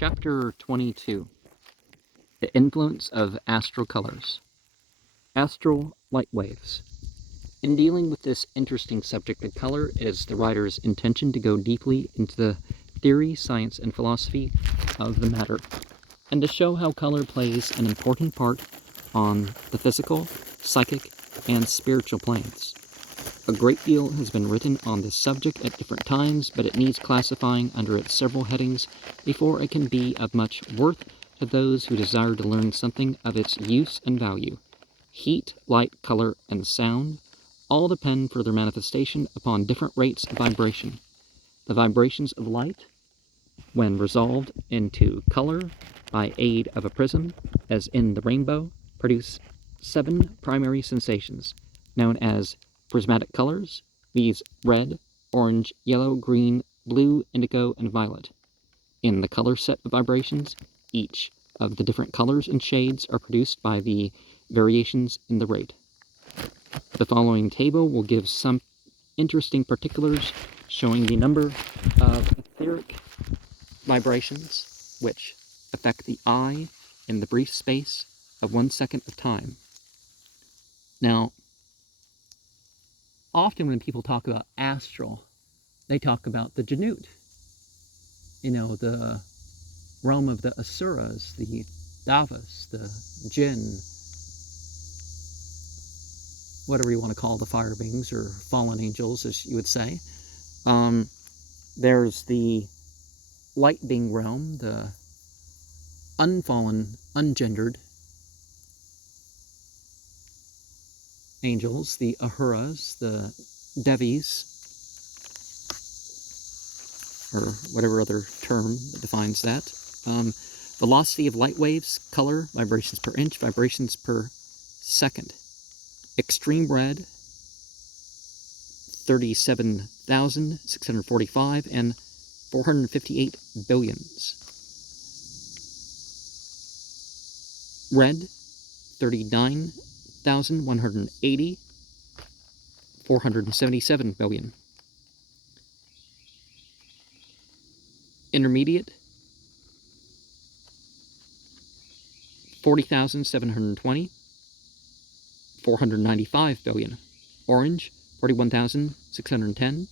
Chapter 22. The Influence of Astral Colors. Astral Light Waves. In dealing with this interesting subject of color, it is the writer's intention to go deeply into the theory, science, and philosophy of the matter, and to show how color plays an important part on the physical, psychic, and spiritual planes. A great deal has been written on this subject at different times, but it needs classifying under its several headings before it can be of much worth to those who desire to learn something of its use and value. Heat, light, color, and sound all depend for their manifestation upon different rates of vibration. The vibrations of light, when resolved into color by aid of a prism, as in the rainbow, produce 7 primary sensations, known as prismatic colors, these red, orange, yellow, green, blue, indigo, and violet. In the color set of vibrations, each of the different colors and shades are produced by the variations in the rate. The following table will give some interesting particulars showing the number of etheric vibrations which affect the eye in the brief space of 1 second of time. Now, often when people talk about astral, they talk about the Janut, the realm of the Asuras, the Davas, the Jinn, whatever you want to call the fire beings or fallen angels, as you would say. There's the light being realm, the unfallen, ungendered angels, the Ahuras, the Devis, or whatever other term that defines that. Velocity of light waves, color, vibrations per inch, vibrations per second. Extreme red, 37,645 and 458 billions. Red, 39,180, 477 billion. Intermediate, 40,720, 495 billion. Orange, 41,610,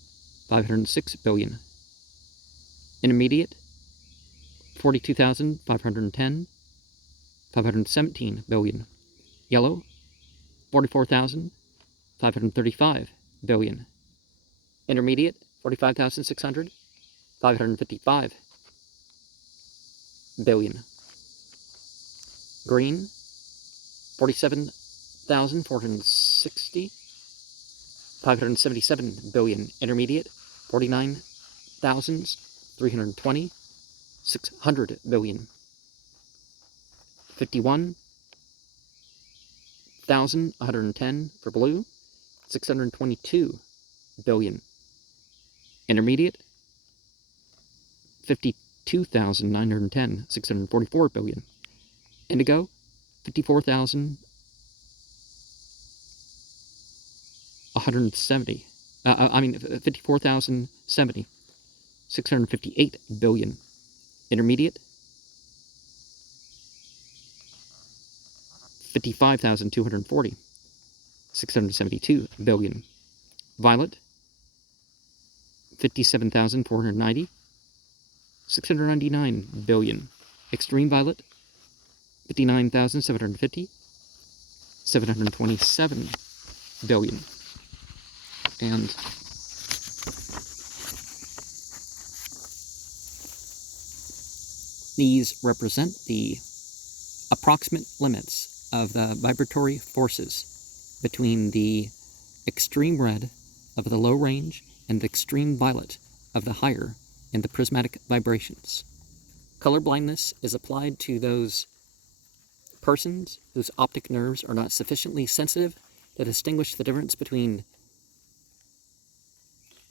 506 billion. Intermediate, 42,510, 517 billion. Yellow, 44,535 billion. Intermediate, 45,600, 555 billion. Green, 47,460, 577 billion. Intermediate, 49,320, 600 billion. 51,110 for blue, 622 billion. Intermediate, 52,910, 644 billion. Indigo, 54,170, 54,070, 658 billion. Intermediate, 55,240, 672 billion. Violet, 57,490, 699 billion. Extreme violet, 59,750, 727 billion. And these represent the approximate limits of the vibratory forces between the extreme red of the low range and the extreme violet of the higher in the prismatic vibrations. Color blindness is applied to those persons whose optic nerves are not sufficiently sensitive to distinguish the difference between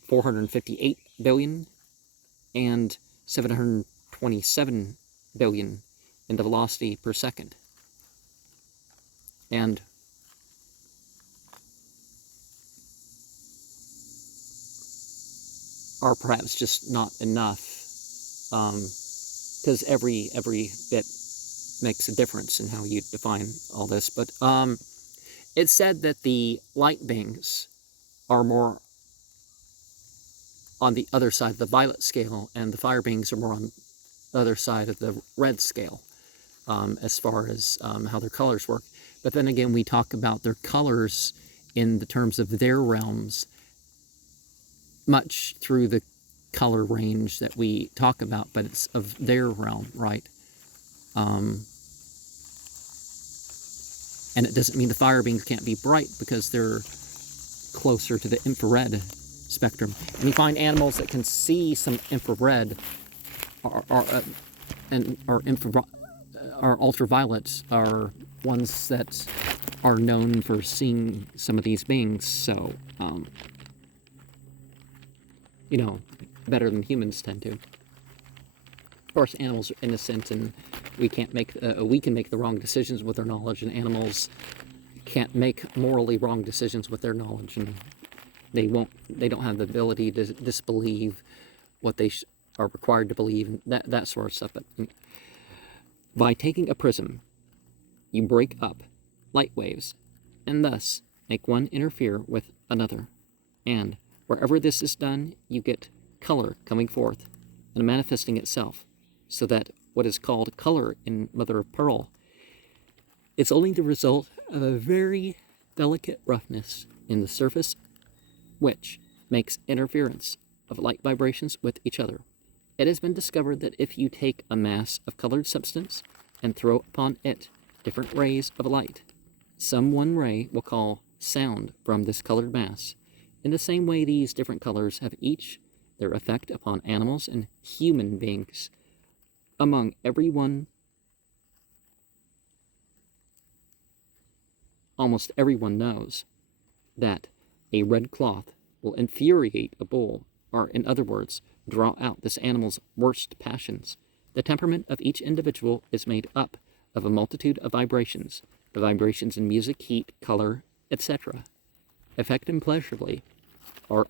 458 billion and 727 billion in the velocity per second. And are perhaps just not enough because every bit makes a difference in how you define all this. But it's said that the light beings are more on the other side of the violet scale, and the fire beings are more on the other side of the red scale, as far as how their colors work. But then again, we talk about their colors in the terms of their realms, much through the color range that we talk about, but it's of their realm, right? And it doesn't mean the fire beings can't be bright, because they're closer to the infrared spectrum. And you find animals that can see some infrared and are ultraviolet are ones that are known for seeing some of these beings. So, you know, better than humans tend to. Of course, animals are innocent, and we can make the wrong decisions with their knowledge, and animals can't make morally wrong decisions with their knowledge, and they don't have the ability to disbelieve what they are required to believe, and that sort of stuff. But by taking a prism, you break up light waves, and thus make one interfere with another. And wherever this is done, you get color coming forth and manifesting itself, so that what is called color in mother of pearl is only the result of a very delicate roughness in the surface, which makes interference of light vibrations with each other. It has been discovered that if you take a mass of colored substance and throw upon it different rays of light, some one ray will call sound from this colored mass. In the same way, these different colors have each their effect upon animals and human beings. Among everyone, almost everyone knows that a red cloth will infuriate a bull, or in other words, draw out this animal's worst passions. The temperament of each individual is made up of a multitude of vibrations. The vibrations in music, heat, color, etc. affect him pleasurably or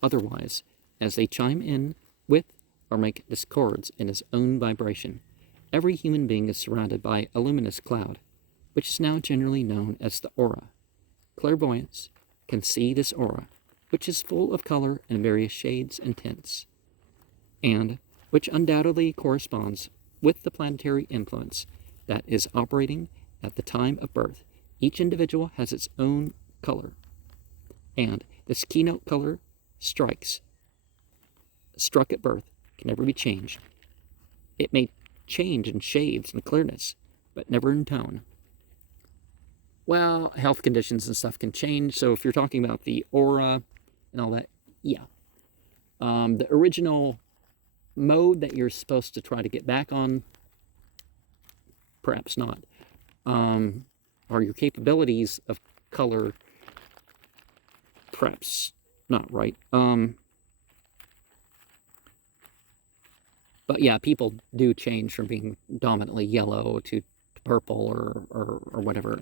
otherwise, as they chime in with or make discords in his own vibration. Every human being is surrounded by a luminous cloud, which is now generally known as the aura. Clairvoyants can see this aura, which is full of color in various shades and tints, and which undoubtedly corresponds with the planetary influence that is operating at the time of birth. Each individual has its own color, and this keynote color struck at birth can never be changed. It may change in shades and clearness, but never in tone. Well, health conditions and stuff can change, so if you're talking about the aura and all that, yeah. The original mode that you're supposed to try to get back on, perhaps not. Or your capabilities of color, perhaps not right. But yeah, people do change from being dominantly yellow to purple or whatever.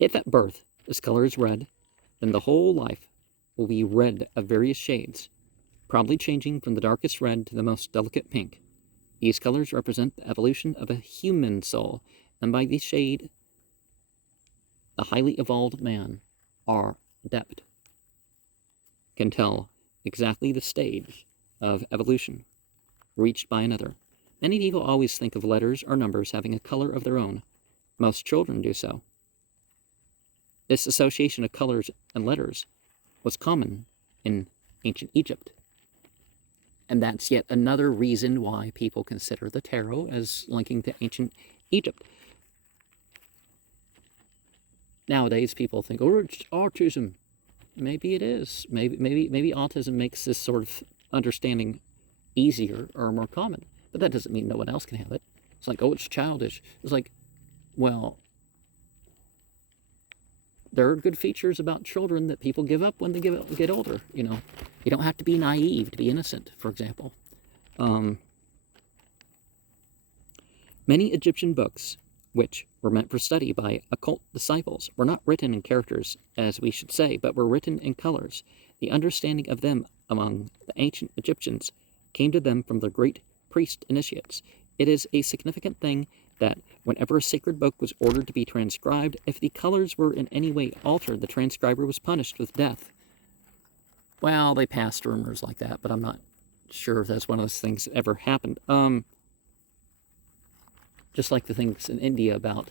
If at birth this color is red, then the whole life will be red of various shades, probably changing from the darkest red to the most delicate pink. These colors represent the evolution of a human soul, and by this shade, the highly evolved man, or adept, can tell exactly the stage of evolution reached by another. Many people always think of letters or numbers having a color of their own. Most children do so. This association of colors and letters was common in ancient Egypt. And that's yet another reason why people consider the tarot as linking to ancient Egypt. Nowadays, people think, oh, it's autism. Maybe it is. Maybe autism makes this sort of understanding easier or more common. But that doesn't mean no one else can have it. It's like, oh, it's childish. It's like, well, there are good features about children that people give up when they get older. You know, you don't have to be naive to be innocent, for example. Many Egyptian books, which were meant for study by occult disciples, were not written in characters, as we should say, but were written in colors. The understanding of them among the ancient Egyptians came to them from their great priest initiates. It is a significant thing that whenever a sacred book was ordered to be transcribed, if the colors were in any way altered, the transcriber was punished with death. Well, they passed rumors like that, but I'm not sure if that's one of those things that ever happened. Just like the things in India about,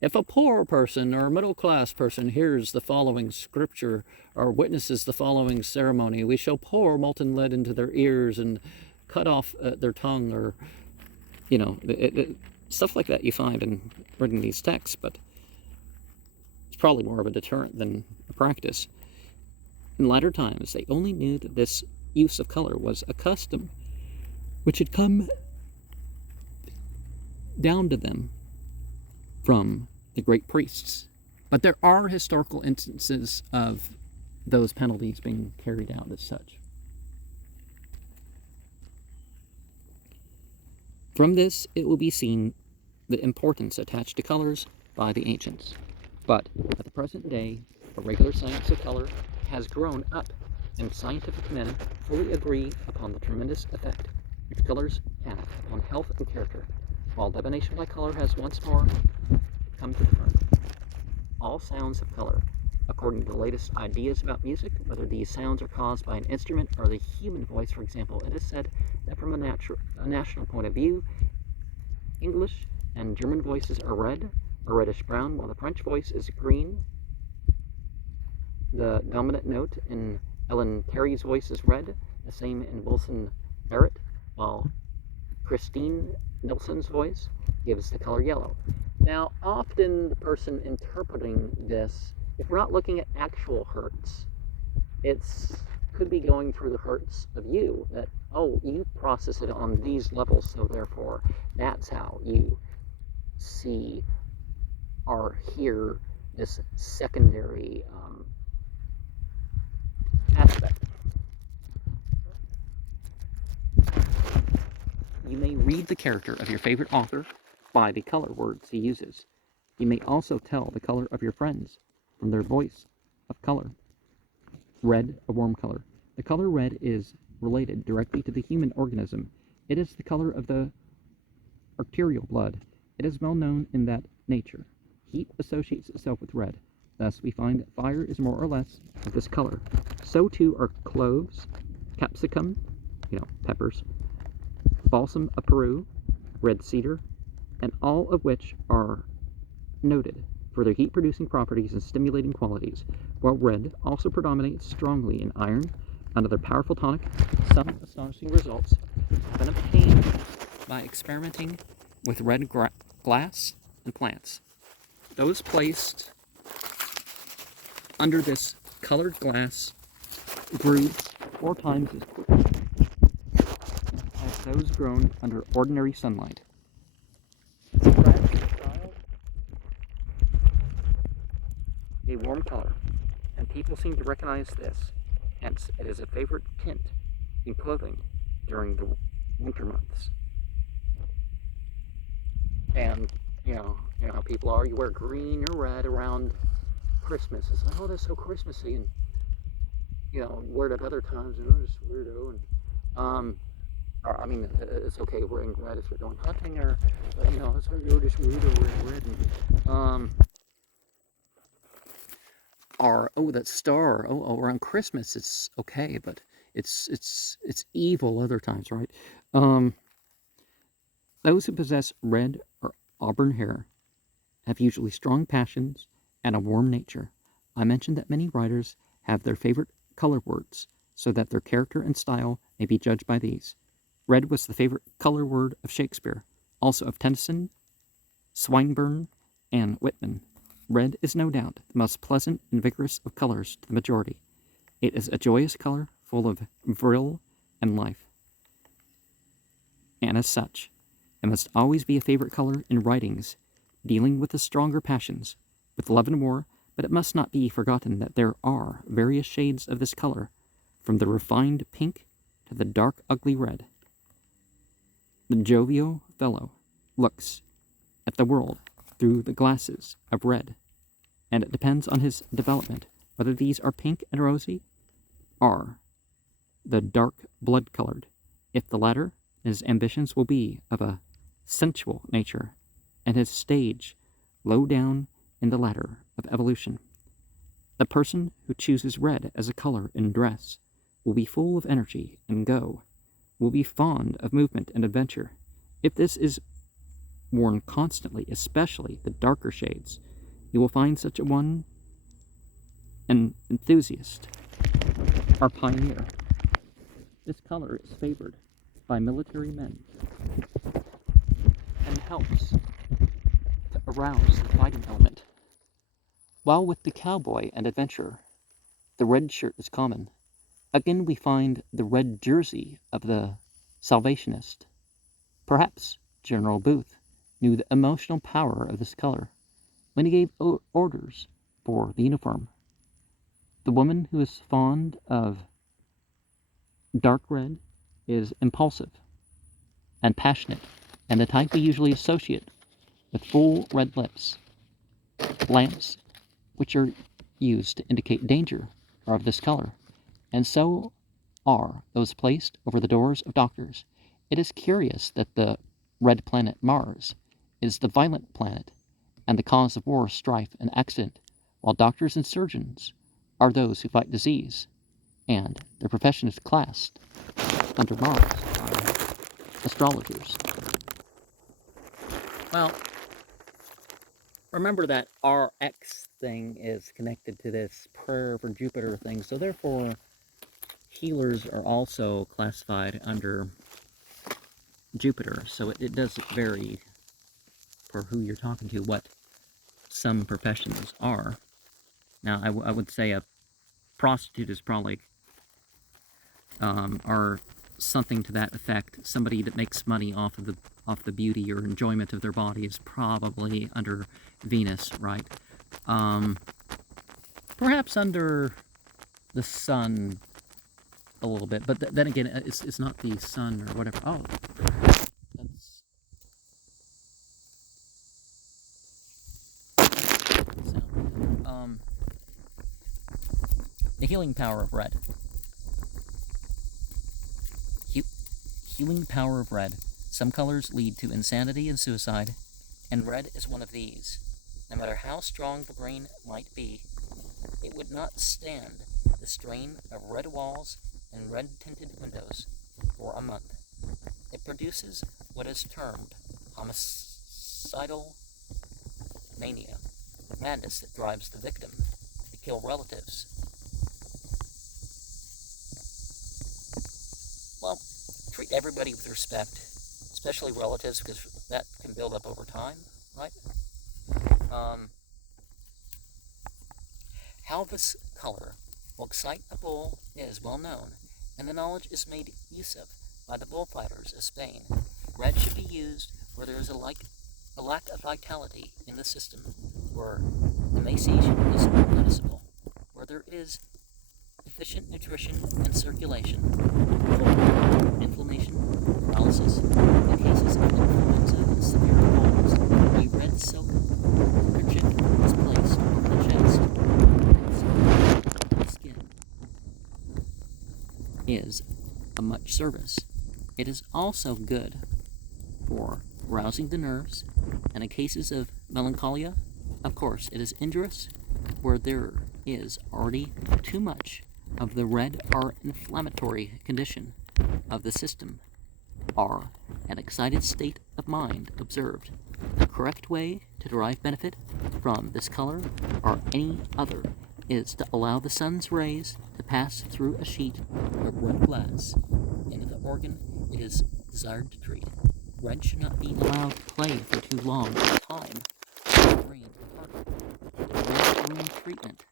if a poor person or a middle-class person hears the following scripture or witnesses the following ceremony, we shall pour molten lead into their ears and cut off their tongue, or, you know, stuff like that you find in reading these texts, but it's probably more of a deterrent than a practice. In latter times, they only knew that this use of color was a custom which had come down to them from the great priests. But there are historical instances of those penalties being carried out as such. From this, it will be seen the importance attached to colors by the ancients. But at the present day, a regular science of color has grown up, and scientific men fully agree upon the tremendous effect which colors have on health and character, while divination by color has once more come to the front. All sounds have color. According to the latest ideas about music, whether these sounds are caused by an instrument or the human voice, for example, it is said that from a national point of view, English and German voices are red or reddish-brown, while the French voice is green. The dominant note in Ellen Terry's voice is red, the same in Wilson Barrett, while Christine Nilsson's voice gives the color yellow. Now, often the person interpreting this, if we're not looking at actual hertz, it's could be going through the hertz of you, that, oh, you process it on these levels, so therefore that's how you see or hear this secondary aspect. You may read the character of your favorite author by the color words he uses. You may also tell the color of your friends from their voice of color. Red, a warm color. The color red is related directly to the human organism. It is the color of the arterial blood. It is well known in that nature. Heat associates itself with red. Thus, we find that fire is more or less of this color. So too are cloves, capsicum, peppers, balsam of Peru, red cedar, and all of which are noted for their heat-producing properties and stimulating qualities, while red also predominates strongly in iron. Another powerful tonic. Some astonishing results have been obtained by experimenting with red glass and plants. Those placed under this colored glass grew 4 times as quickly as those grown under ordinary sunlight. A warm color, and people seem to recognize this, hence it is a favorite tint in clothing during the winter months. And you know how people are, you wear green or red around Christmas. It's like, oh, that's so Christmassy, and wear it at other times, just weirdo. And or, I mean, it's okay wearing red if you're going hunting, or it's like you're just weirdo wearing red. And, or, oh, that star, around Christmas it's okay, but it's evil other times, right? Those who possess red or auburn hair have usually strong passions and a warm nature. I mentioned that many writers have their favorite color words, so that their character and style may be judged by these. Red was the favorite color word of Shakespeare, also of Tennyson, Swinburne, and Whitman. Red is no doubt the most pleasant and vigorous of colors to the majority. It is a joyous color, full of vril and life. And as such, it must always be a favorite color in writings dealing with the stronger passions, with love and war, but it must not be forgotten that there are various shades of this color, from the refined pink to the dark ugly red. The jovial fellow looks at the world through the glasses of red, and it depends on his development whether these are pink and rosy, or the dark blood-colored. If the latter, his ambitions will be of a sensual nature, and his stage low down in the ladder of evolution. The person who chooses red as a color in dress will be full of energy and go, will be fond of movement and adventure. If this is worn constantly, especially the darker shades, you will find such a one an enthusiast or pioneer. This color is favored by military men and helps to arouse the fighting element. While with the cowboy and adventurer, the red shirt is common. Again, we find the red jersey of the Salvationist. Perhaps General Booth knew the emotional power of this color when he gave orders for the uniform. The woman who is fond of dark red is impulsive and passionate, and the type we usually associate with full red lips. Lamps, which are used to indicate danger, are of this color, and so are those placed over the doors of doctors. It is curious that the red planet Mars is the violent planet and the cause of war, strife, and accident, while doctors and surgeons are those who fight disease, and their profession is classed under Mars by astrologers. Well, remember that RX thing is connected to this prayer for Jupiter thing, so therefore healers are also classified under Jupiter, so it does vary for who you're talking to, what some professions are. Now, I would say a prostitute is probably, or something to that effect. Somebody that makes money off the beauty or enjoyment of their body is probably under Venus, right? Perhaps under the sun a little bit, but then again, it's not the sun or whatever. Oh, that's the healing power of red. Healing power of red. Some colors lead to insanity and suicide, and red is one of these. No matter how strong the brain might be, it would not stand the strain of red walls and red-tinted windows for a month. It produces what is termed homicidal mania, madness that drives the victim to kill relatives. Well, treat everybody with respect, especially relatives, because that can build up over time, right? How this color will excite a bull is well known, and the knowledge is made use of by the bullfighters of Spain. Red should be used where there is a lack of vitality in the system, where emaciation is noticeable, where there is deficient nutrition and circulation, cold, inflammation, paralysis, in cases of influenza and severe colds. A red silk kerchief is placed on the chest. The skin is a much service. It is also good for rousing the nerves, and in cases of melancholia, of course, it is injurious where there is already too much of the red or inflammatory condition of the system, or an excited state of mind observed. The correct way to derive benefit from this color or any other is to allow the sun's rays to pass through a sheet of red glass into the organ it is desired to treat. Red should not be allowed to play for too long a time. Brain red room treatment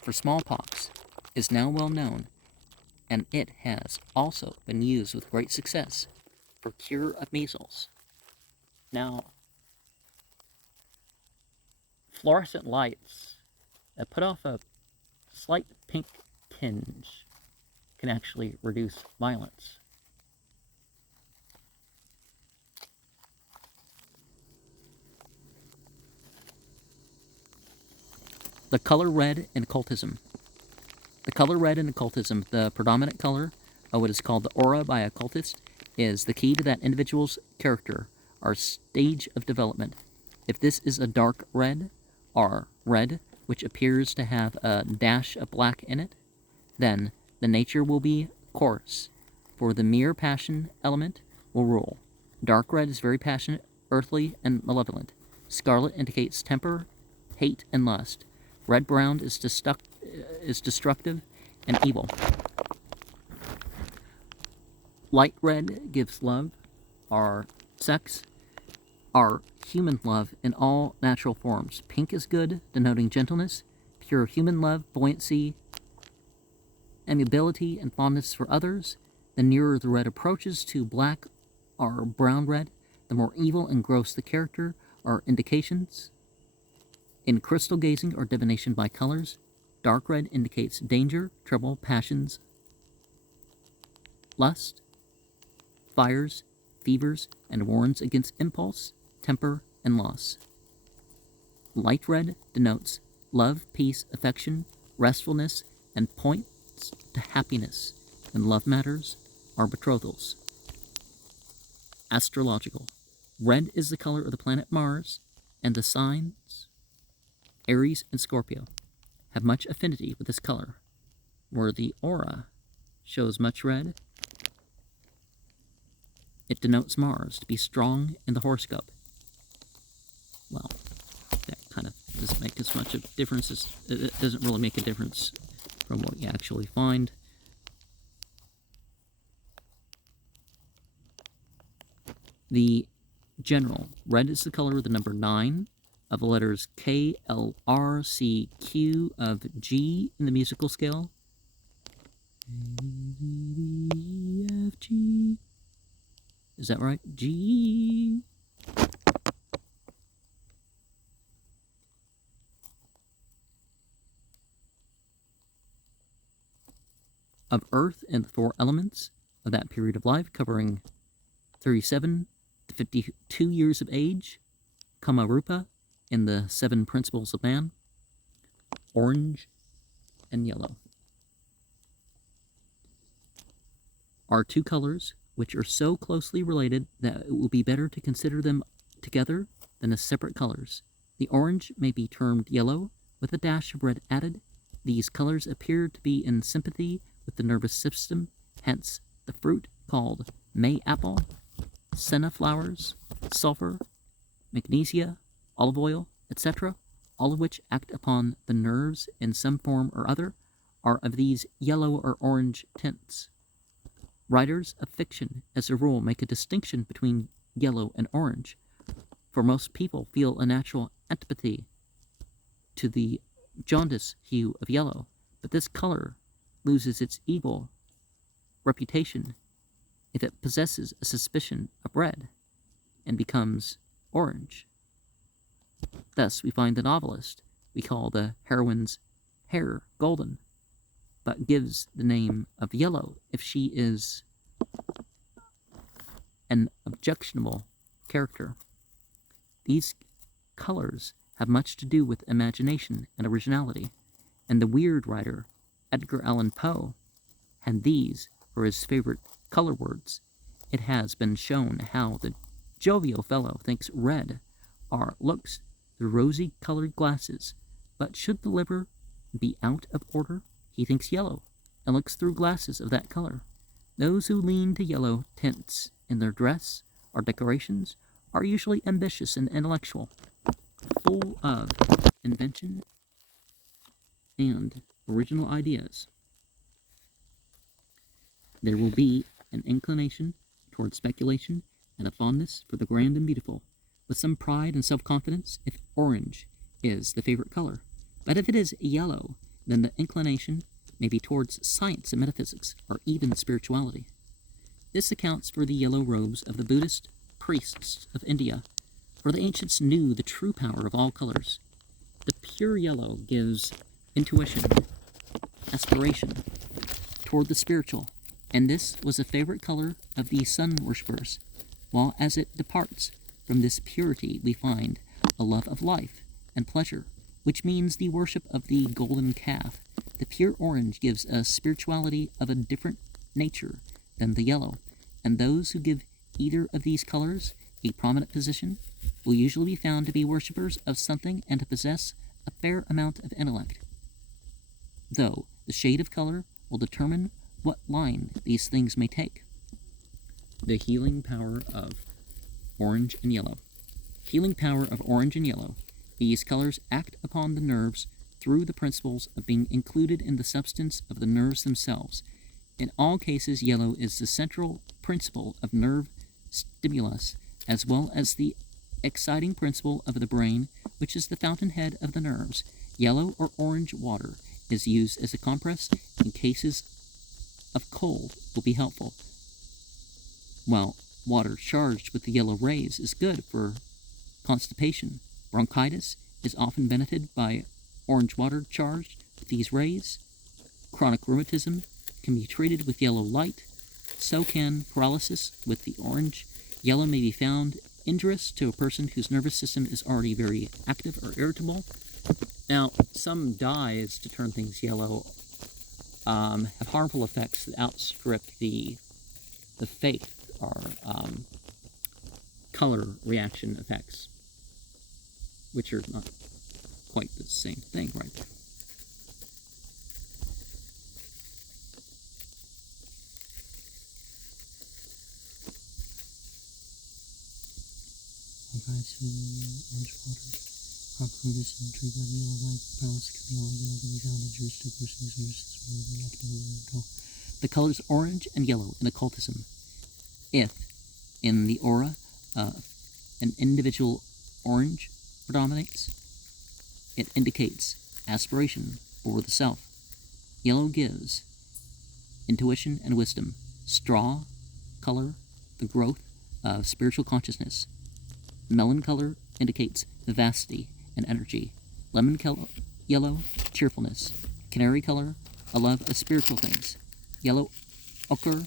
for smallpox is now well known, and it has also been used with great success for cure of measles. Now, fluorescent lights that put off a slight pink tinge can actually reduce violence. The color red in occultism. The color red in occultism, the predominant color of what is called the aura by occultists, is the key to that individual's character, our stage of development. If this is a dark red, or red, which appears to have a dash of black in it, then the nature will be coarse, for the mere passion element will rule. Dark red is very passionate, earthly, and malevolent. Scarlet indicates temper, hate, and lust. Red-brown is destructive and evil. Light red gives love, our sex, our human love in all natural forms. Pink is good, denoting gentleness, pure human love, buoyancy, amiability, and fondness for others. The nearer the red approaches to black or brown red, the more evil and gross the character or indications. In crystal gazing or divination by colors, dark red indicates danger, trouble, passions, lust, fires, fevers, and warns against impulse, temper, and loss. Light red denotes love, peace, affection, restfulness, and points to happiness in love matters or betrothals. Astrological. Red is the color of the planet Mars, and the signs Aries and Scorpio have much affinity with this color. Where the aura shows much red, it denotes Mars to be strong in the horoscope. Well, that kind of doesn't make as much of a difference. It doesn't really make a difference from what you actually find. The general. Red is the color of the number 9 of the letters K, L, R, C, Q of G in the musical scale. A, B, D, E, F, G. Is that right? G. Of Earth and the 4 elements of that period of life, covering 37 to 52 years of age. Kamarupa in the 7 Principles of Man. Orange and yellow are 2 colors which are so closely related that it will be better to consider them together than as separate colors. The orange may be termed yellow, with a dash of red added. These colors appear to be in sympathy with the nervous system, hence the fruit called May apple, senna flowers, sulfur, magnesia, olive oil, etc., all of which act upon the nerves in some form or other, are of these yellow or orange tints. Writers of fiction, as a rule, make a distinction between yellow and orange, for most people feel a natural antipathy to the jaundice hue of yellow, but this color loses its evil reputation if it possesses a suspicion of red and becomes orange. Thus, we find the novelist we call the heroine's hair golden, but gives the name of yellow if she is an objectionable character. These colors have much to do with imagination and originality, and the weird writer Edgar Allan Poe had these for his favorite color words. It has been shown how the jovial fellow thinks red or looks through rosy-colored glasses, but should the liver be out of order, he thinks yellow and looks through glasses of that color. Those who lean to yellow tints in their dress or decorations are usually ambitious and intellectual, full of invention and original ideas. There will be an inclination toward speculation and a fondness for the grand and beautiful, with some pride and self-confidence if orange is the favorite color. But if it is yellow, then the inclination may be towards science and metaphysics, or even spirituality. This accounts for the yellow robes of the Buddhist priests of India, for the ancients knew the true power of all colors. The pure yellow gives intuition, aspiration toward the spiritual, and this was a favorite color of the sun worshippers, while as it departs from this purity we find a love of life and pleasure, which means the worship of the golden calf, The pure orange gives a spirituality of a different nature than the yellow, and those who give either of these colors a prominent position will usually be found to be worshippers of something and to possess a fair amount of intellect, though the shade of color will determine what line these things may take. The healing power of orange and yellow. Healing power of orange and yellow. These colors act upon the nerves through the principles of being included in the substance of the nerves themselves. In all cases, yellow is the central principle of nerve stimulus, as well as the exciting principle of the brain, which is the fountainhead of the nerves. Yellow or orange water is used as a compress in cases of cold will be helpful, while water charged with the yellow rays is good for constipation. Bronchitis is often benefited by orange water charged with these rays. Chronic rheumatism can be treated with yellow light. So can paralysis with the orange. Yellow may be found injurious to a person whose nervous system is already very active or irritable. Now, some dyes to turn things yellow have harmful effects that outstrip the fake or color reaction effects, which are not quite the same thing, right? Orange water. Occultism and tree by the yellow light. Paralysis can be more yellow can be found injurious to a person whose nervous system is already active or irritable. The colors orange and yellow in occultism. If in the aura an individual orange predominates, it indicates aspiration for the self. Yellow gives intuition and wisdom. Straw color, the growth of spiritual consciousness. Melon color indicates vivacity and energy. Lemon yellow, cheerfulness. Canary color, a love of spiritual things. Yellow ochre,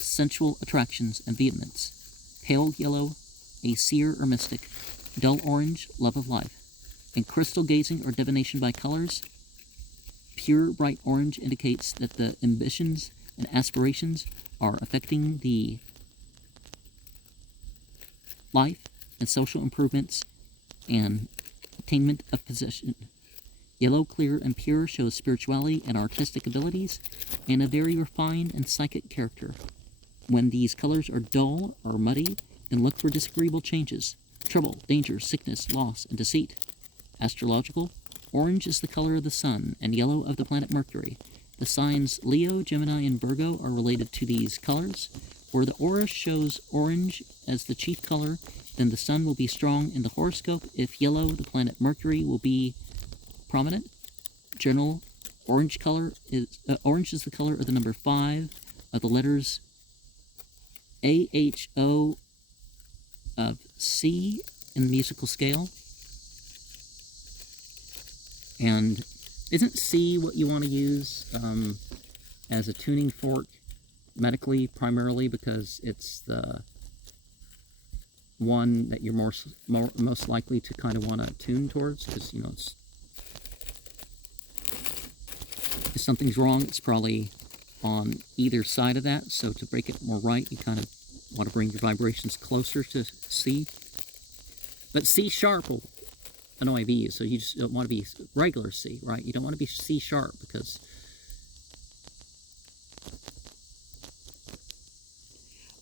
sensual attractions and vehemence. Pale yellow, a seer or mystic. Dull orange, love of life. In crystal gazing or divination by colors, pure bright orange indicates that the ambitions and aspirations are affecting the life and social improvements and attainment of possession. Yellow, clear, and pure shows spirituality and artistic abilities and a very refined and psychic character. When these colors are dull or muddy, then look for disagreeable changes, trouble, danger, sickness, loss, and deceit. Astrological, orange is the color of the sun and yellow of the planet Mercury. The signs Leo, Gemini, and Virgo are related to these colors. Where the aura shows orange as the chief color, then the sun will be strong in the horoscope. If yellow, the planet Mercury will be prominent. General orange is the color of the number 5 of the letters AHO of C in the musical scale. And isn't C what you want to use as a tuning fork medically, primarily because it's the one that you're most likely to kind of want to tune towards, because, you know, if something's wrong, it's probably on either side of that. So to break it more right, you kind of want to bring your vibrations closer to C. But C sharp will annoy B, so you just don't want to be regular C, right? You don't want to be C sharp, because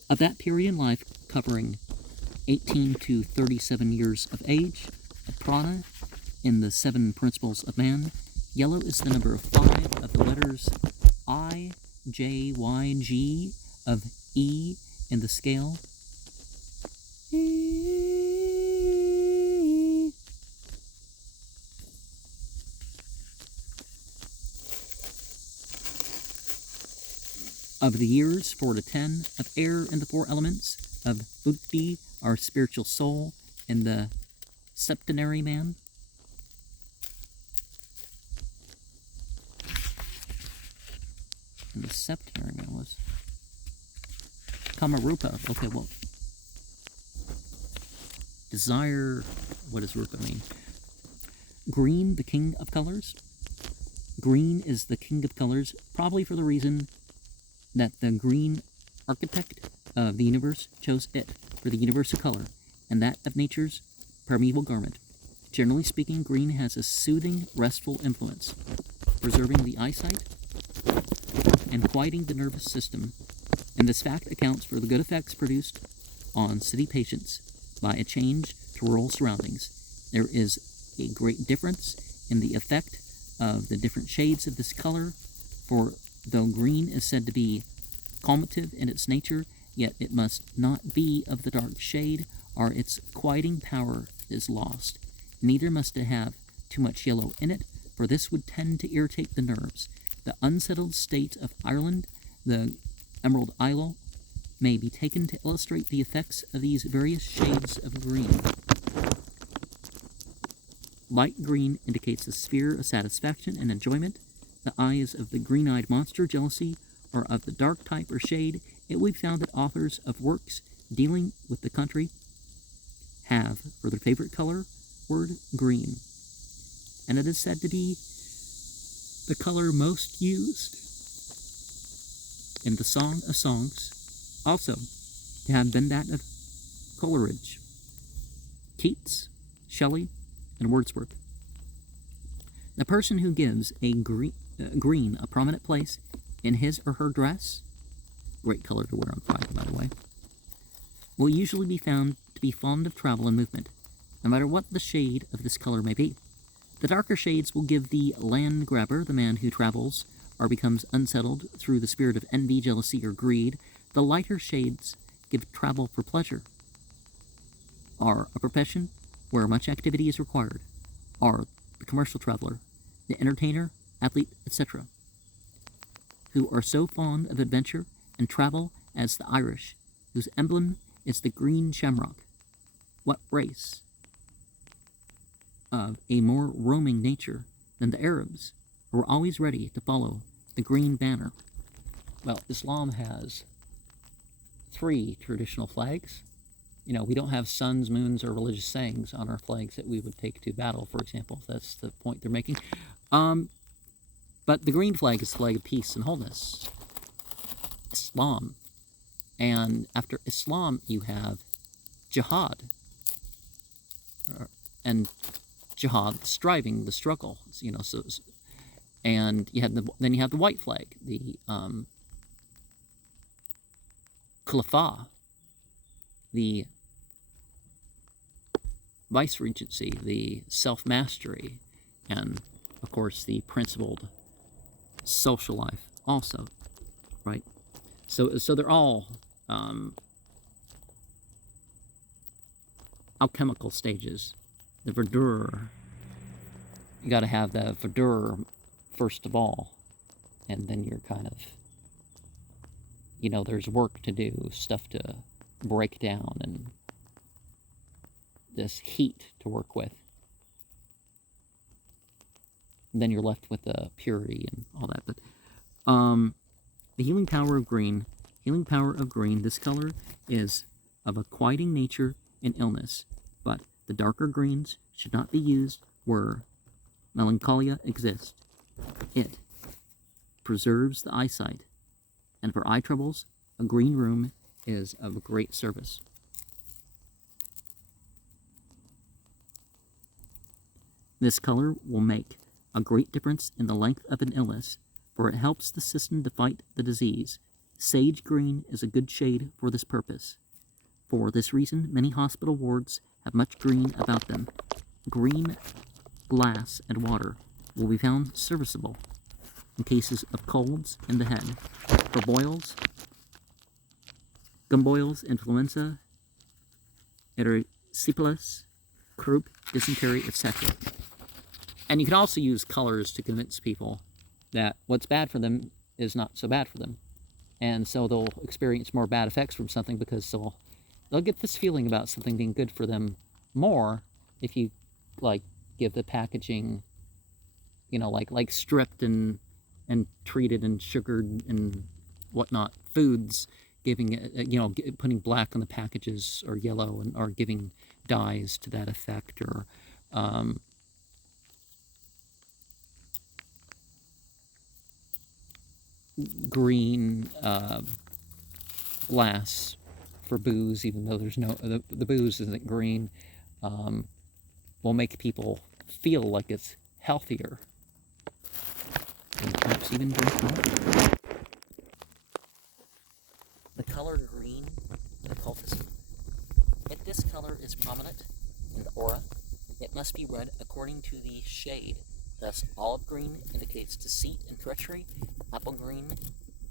of that period in life covering 18 to 37 years of age, of prana, in the 7 principles of man, yellow is the number 5 of the letters I, J, Y, G of E in the scale. Of the years 4 to 10, of air in the 4 elements, of Buddhi, our spiritual soul, in the septenary man. And the septenary man was Kamarupa. Okay, well, desire, what does Rupa mean? Green, the king of colors. Green is the king of colors, probably for the reason that the green architect of the universe chose it for the universal color, and that of nature's permeable garment. Generally speaking, green has a soothing, restful influence, preserving the eyesight and quieting the nervous system, and this fact accounts for the good effects produced on city patients by a change to rural surroundings. There is a great difference in the effect of the different shades of this color, for though green is said to be calmative in its nature, yet it must not be of the dark shade, or its quieting power is lost. Neither must it have too much yellow in it, for this would tend to irritate the nerves. The unsettled state of Ireland, the Emerald Isle, may be taken to illustrate the effects of these various shades of green. Light green indicates a sphere of satisfaction and enjoyment. The eyes of the green-eyed monster, jealousy, or of the dark type or shade. It will be found that authors of works dealing with the country have, for their favorite color, word green. And it is said to be the color most used in the Song of Songs, also to have been that of Coleridge, Keats, Shelley, and Wordsworth. The person who gives a green a prominent place in his or her dress, great color to wear on Friday, by the way, will usually be found to be fond of travel and movement, no matter what the shade of this color may be. The darker shades will give the land grabber, the man who travels or becomes unsettled through the spirit of envy, jealousy, or greed. The lighter shades give travel for pleasure, are a profession where much activity is required, are the commercial traveler, the entertainer, athlete, etc., who are so fond of adventure and travel as the Irish, whose emblem is the green shamrock. What race of a more roaming nature than the Arabs, who are always ready to follow the green banner? Well, Islam has 3 traditional flags. You know, we don't have suns, moons, or religious sayings on our flags that we would take to battle, for example. That's the point they're making. But the green flag is the flag of peace and wholeness. Islam. And after Islam, you have jihad. And jihad, the striving, the struggle. You know, and you have then you have the white flag, the Khalifa, the vice-regency, the self-mastery, and, of course, the principled social life also, right? So they're all alchemical stages. The verdure, you got to have the verdure first of all, and then you're kind of, you know, there's work to do, stuff to break down, and this heat to work with. And then you're left with the purity and all that. But the healing power of green, this color is of a quieting nature in illness, but the darker greens should not be used where melancholia exists. It preserves the eyesight, and for eye troubles, a green room is of great service. This color will make a great difference in the length of an illness, for it helps the system to fight the disease. Sage green is a good shade for this purpose. For this reason, many hospital wards have much green about them. Green glass and water will be found serviceable in cases of colds in the head, for boils, gumboils, influenza, erysipelas, croup, dysentery, etc. And you can also use colors to convince people that what's bad for them is not so bad for them. And so they'll experience more bad effects from something because they'll get this feeling about something being good for them more if you, like, give the packaging, you know, like stripped and treated and sugared and whatnot foods, giving it, you know, putting black on the packages or yellow, and or giving dyes to that effect, or green glass for booze, even though there's no the booze isn't green, will make people feel like it's healthier and perhaps even drink more. The color green in occultism. If this color is prominent in the aura, it must be read according to the shade. Thus, olive green indicates deceit and treachery, apple green,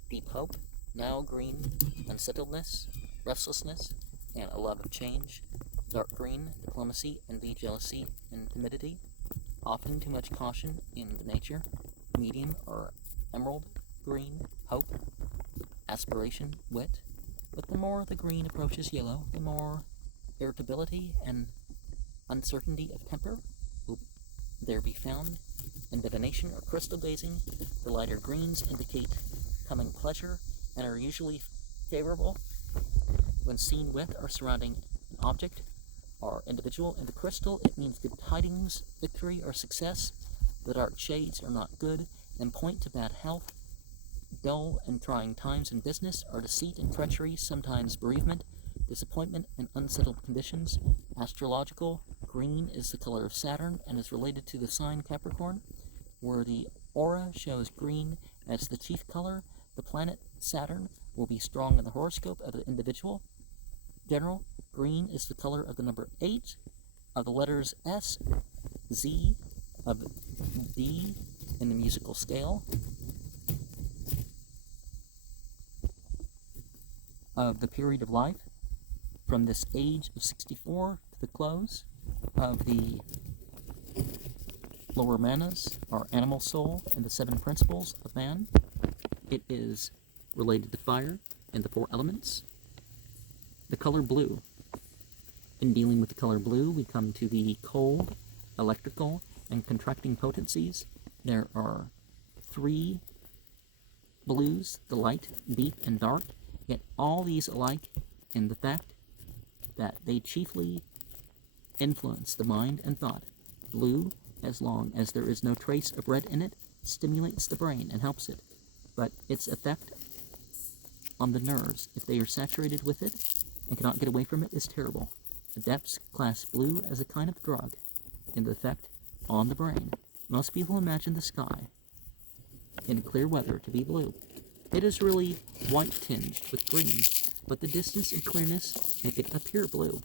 deep hope, Nile green, unsettledness, restlessness, and a love of change, dark green, diplomacy, envy, jealousy, and timidity, often too much caution in the nature, medium or emerald green, hope, aspiration, wit. But the more the green approaches yellow, the more irritability and uncertainty of temper will there be found. In divination or crystal gazing, the lighter greens indicate coming pleasure and are usually favorable when seen with or surrounding an object or individual. In the crystal, it means good tidings, victory, or success. The dark shades are not good and point to bad health, dull and trying times in business, or deceit and treachery, sometimes bereavement, disappointment, and unsettled conditions. Astrological, green is the color of Saturn and is related to the sign Capricorn, where the aura shows green as the chief color. The planet Saturn will be strong in the horoscope of the individual. General, green is the color of the number 8, of the letters S, Z, of B in the musical scale, of the period of life, from this age of 64 to the close of the lower manas, our animal soul, and the 7 principles of man. It is related to fire and the 4 elements. The color blue. In dealing with the color blue, we come to the cold, electrical, and contracting potencies. There are 3 blues, the light, deep, and dark, yet all these alike in the fact that they chiefly influence the mind and thought. Blue, as long as there is no trace of red in it, stimulates the brain and helps it, but its effect on the nerves, if they are saturated with it and cannot get away from it, is terrible. Adepts class blue as a kind of drug in the effect on the brain. Most people imagine the sky in clear weather to be blue. It is really white tinged with green, but the distance and clearness make it appear blue.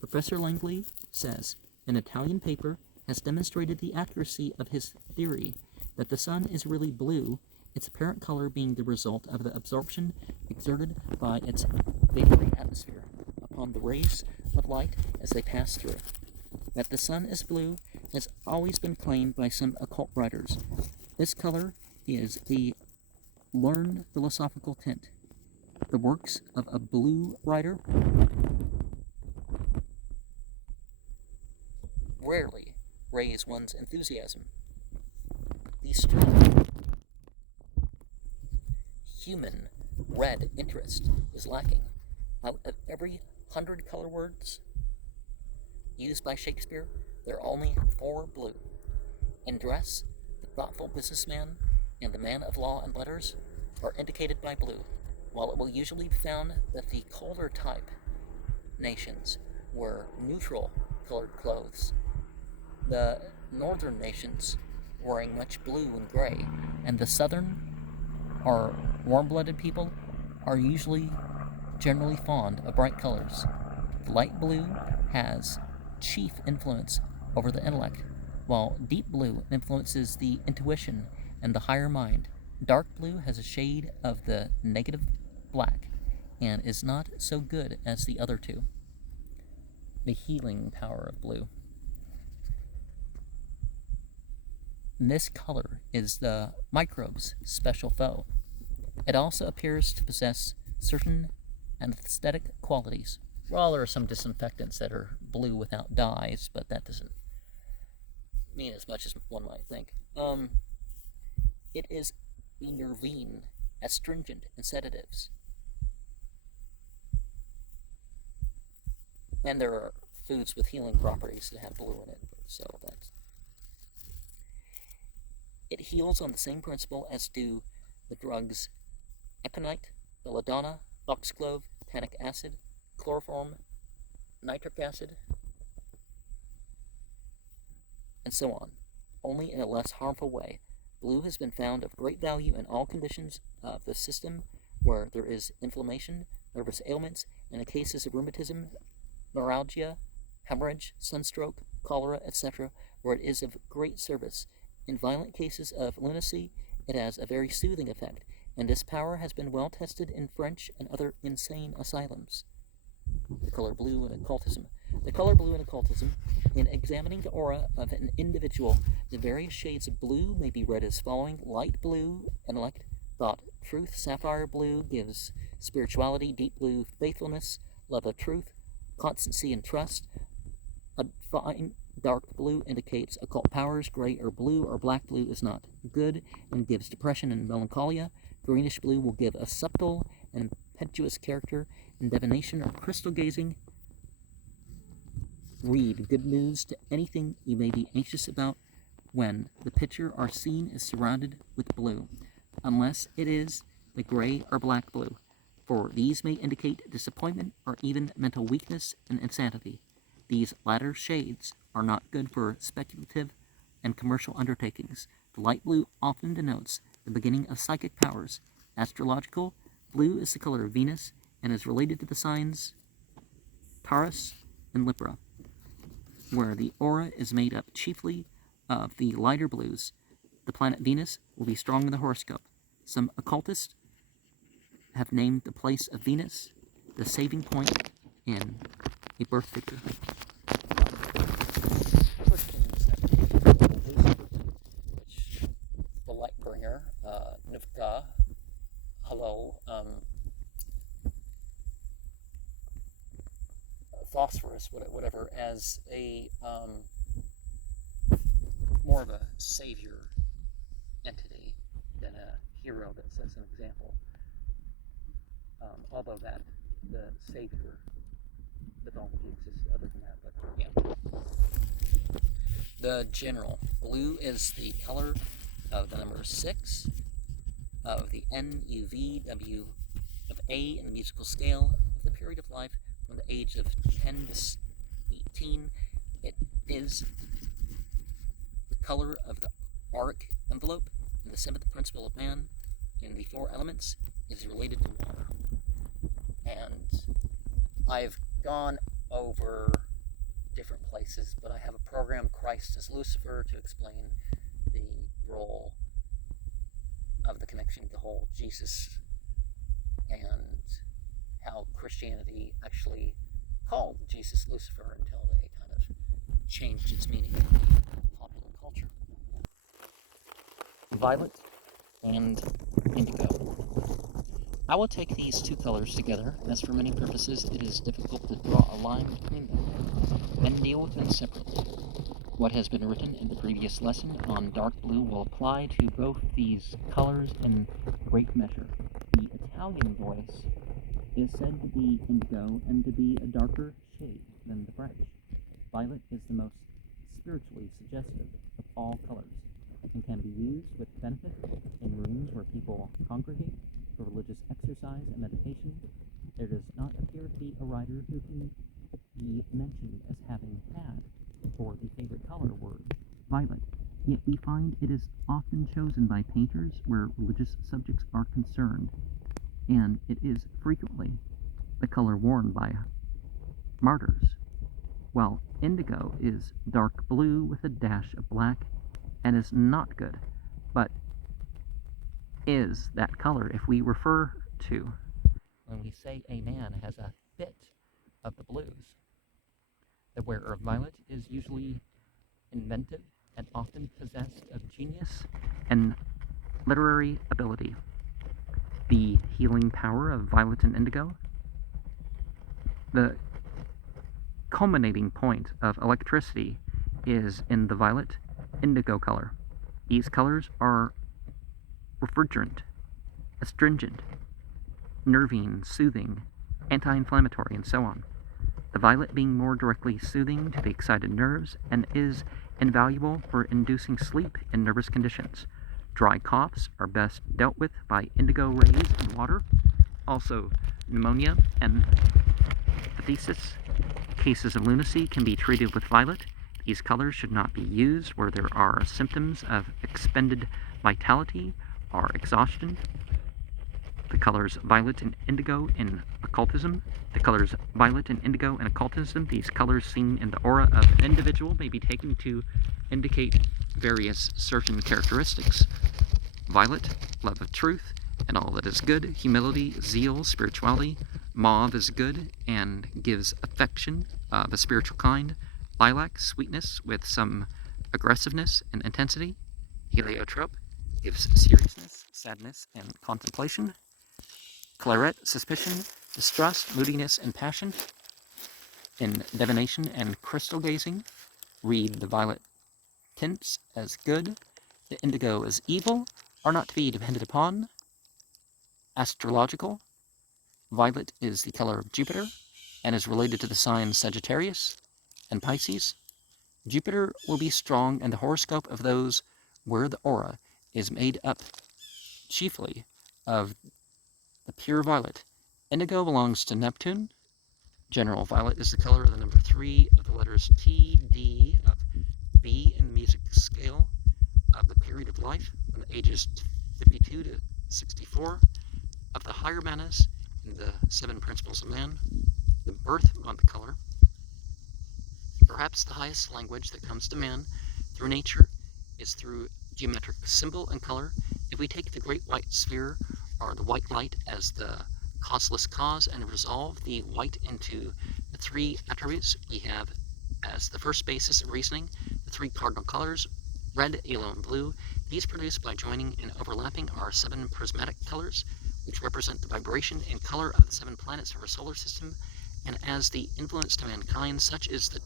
Professor Langley says an Italian paper has demonstrated the accuracy of his theory that the sun is really blue, its apparent color being the result of the absorption exerted by its vapory atmosphere upon the rays of light as they pass through. That the sun is blue has always been claimed by some occult writers. This color is the learned philosophical tint. The works of a blue writer rarely raise one's enthusiasm. The strong human red interest is lacking. Out of every 100 color words used by Shakespeare, there are only 4 blue. In dress, the thoughtful businessman and the man of law and letters are indicated by blue, while it will usually be found that the colder type nations wear neutral colored clothes. The northern nations wearing much blue and gray, and the southern or warm-blooded people are usually generally fond of bright colors. The light blue has chief influence over the intellect, while deep blue influences the intuition and the higher mind. Dark blue has a shade of the negative black and is not so good as the other 2. The healing power of blue. This color is the microbe's special foe. It also appears to possess certain anesthetic qualities. Well, there are some disinfectants that are blue without dyes, but that doesn't mean as much as one might think. It is enervine, astringent, and sedatives. And there are foods with healing properties that have blue in it, so that's... It heals on the same principle as do the drugs aconite, belladonna, foxglove, tannic acid, chloroform, nitric acid, and so on, only in a less harmful way. Blue has been found of great value in all conditions of the system where there is inflammation, nervous ailments, and in cases of rheumatism, neuralgia, hemorrhage, sunstroke, cholera, etc., where it is of great service. In violent cases of lunacy, it has a very soothing effect, and this power has been well tested in French and other insane asylums. The color blue in occultism. The color blue in occultism. In examining the aura of an individual, the various shades of blue may be read as following: light blue, intellect, thought, truth. Sapphire blue gives spirituality. Deep blue, faithfulness, love of truth, constancy and trust. A fine dark blue indicates occult powers. Gray or blue or black blue is not good and gives depression and melancholia. Greenish blue will give a subtle and impetuous character in divination or crystal gazing. Read good news to anything you may be anxious about when the picture or scene is surrounded with blue, unless it is the gray or black blue, for these may indicate disappointment or even mental weakness and insanity. These latter shades are not good for speculative and commercial undertakings. The light blue often denotes the beginning of psychic powers. Astrological, blue is the color of Venus and is related to the signs Taurus and Libra, where the aura is made up chiefly of the lighter blues. The planet Venus will be strong in the horoscope. Some occultists have named the place of Venus the saving point in a birth picture. Christians have named Lucifer, which the light bringer, Nivka, hello, phosphorus, whatever, as a more of a savior entity than a hero that sets an example. Although that the savior mythology exists other than that, but yeah. The general blue is the color of the number 6 of the NUVW of A in the musical scale of the period of life from the age of 10 to 18. It is the color of the auric envelope in the 7th principle of man in the 4 elements. It is related to water. And I've gone over different places, but I have a program, Christ as Lucifer, to explain the role of the connection to the whole Jesus and how Christianity actually called Jesus Lucifer until they kind of changed its meaning in popular culture. Violet and indigo. I will take these two colors together, as for many purposes it is difficult to draw a line between them, and deal with them separately. What has been written in the previous lesson on dark blue will apply to both these colors in great measure. The Italian voice is said to be indigo and to be a darker shade than the French. Violet is the most spiritually suggestive of all colors, and can be used with benefit in rooms where people congregate for religious exercise and meditation. There does not appear to be a writer who can be mentioned as having had for the favorite color word, violet, yet we find it is often chosen by painters where religious subjects are concerned, and it is frequently the color worn by martyrs, while indigo is dark blue with a dash of black and is not good, but is that color if we refer to when we say a man has a bit of the blues. The wearer of violet is usually inventive and often possessed of genius and literary ability. The healing power of violet and indigo. The culminating point of electricity is in the violet indigo color. These colors are refrigerant, astringent, nervine, soothing, anti-inflammatory, and so on. The violet being more directly soothing to the excited nerves and is invaluable for inducing sleep in nervous conditions. Dry coughs are best dealt with by indigo rays in water. Also, pneumonia and phthisis. Cases of lunacy can be treated with violet. These colors should not be used where there are symptoms of expended vitality or exhaustion. The colors violet and indigo in occultism. The colors violet and indigo in occultism, these colors seen in the aura of an individual, may be taken to indicate various certain characteristics. Violet, love of truth and all that is good, humility, zeal, spirituality. Mauve is good and gives affection of a spiritual kind. Lilac, sweetness with some aggressiveness and intensity. Heliotrope gives seriousness, sadness, and contemplation. Claret, suspicion, distrust, moodiness, and passion. In divination and crystal gazing, read the violet tints as good, the indigo as evil, are not to be depended upon. Astrological, violet is the color of Jupiter and is related to the signs Sagittarius and Pisces. Jupiter will be strong in the horoscope of those where the aura is made up chiefly of the pure violet. Indigo belongs to Neptune. General violet is the color of the number 3 of the letters T, D, of B in the music scale of the period of life from the ages 52 to 64, of the higher manas in the 7 principles of man, the birth month color. Perhaps the highest language that comes to man through nature is through geometric symbol and color. If we take the great white sphere, or the white light, as the causeless cause and resolve the white into the 3 attributes, we have as the first basis of reasoning the 3 cardinal colors, red, yellow, and blue. These produced by joining and overlapping are 7 prismatic colors, which represent the vibration and color of the 7 planets of our solar system. And as the influence to mankind, such is the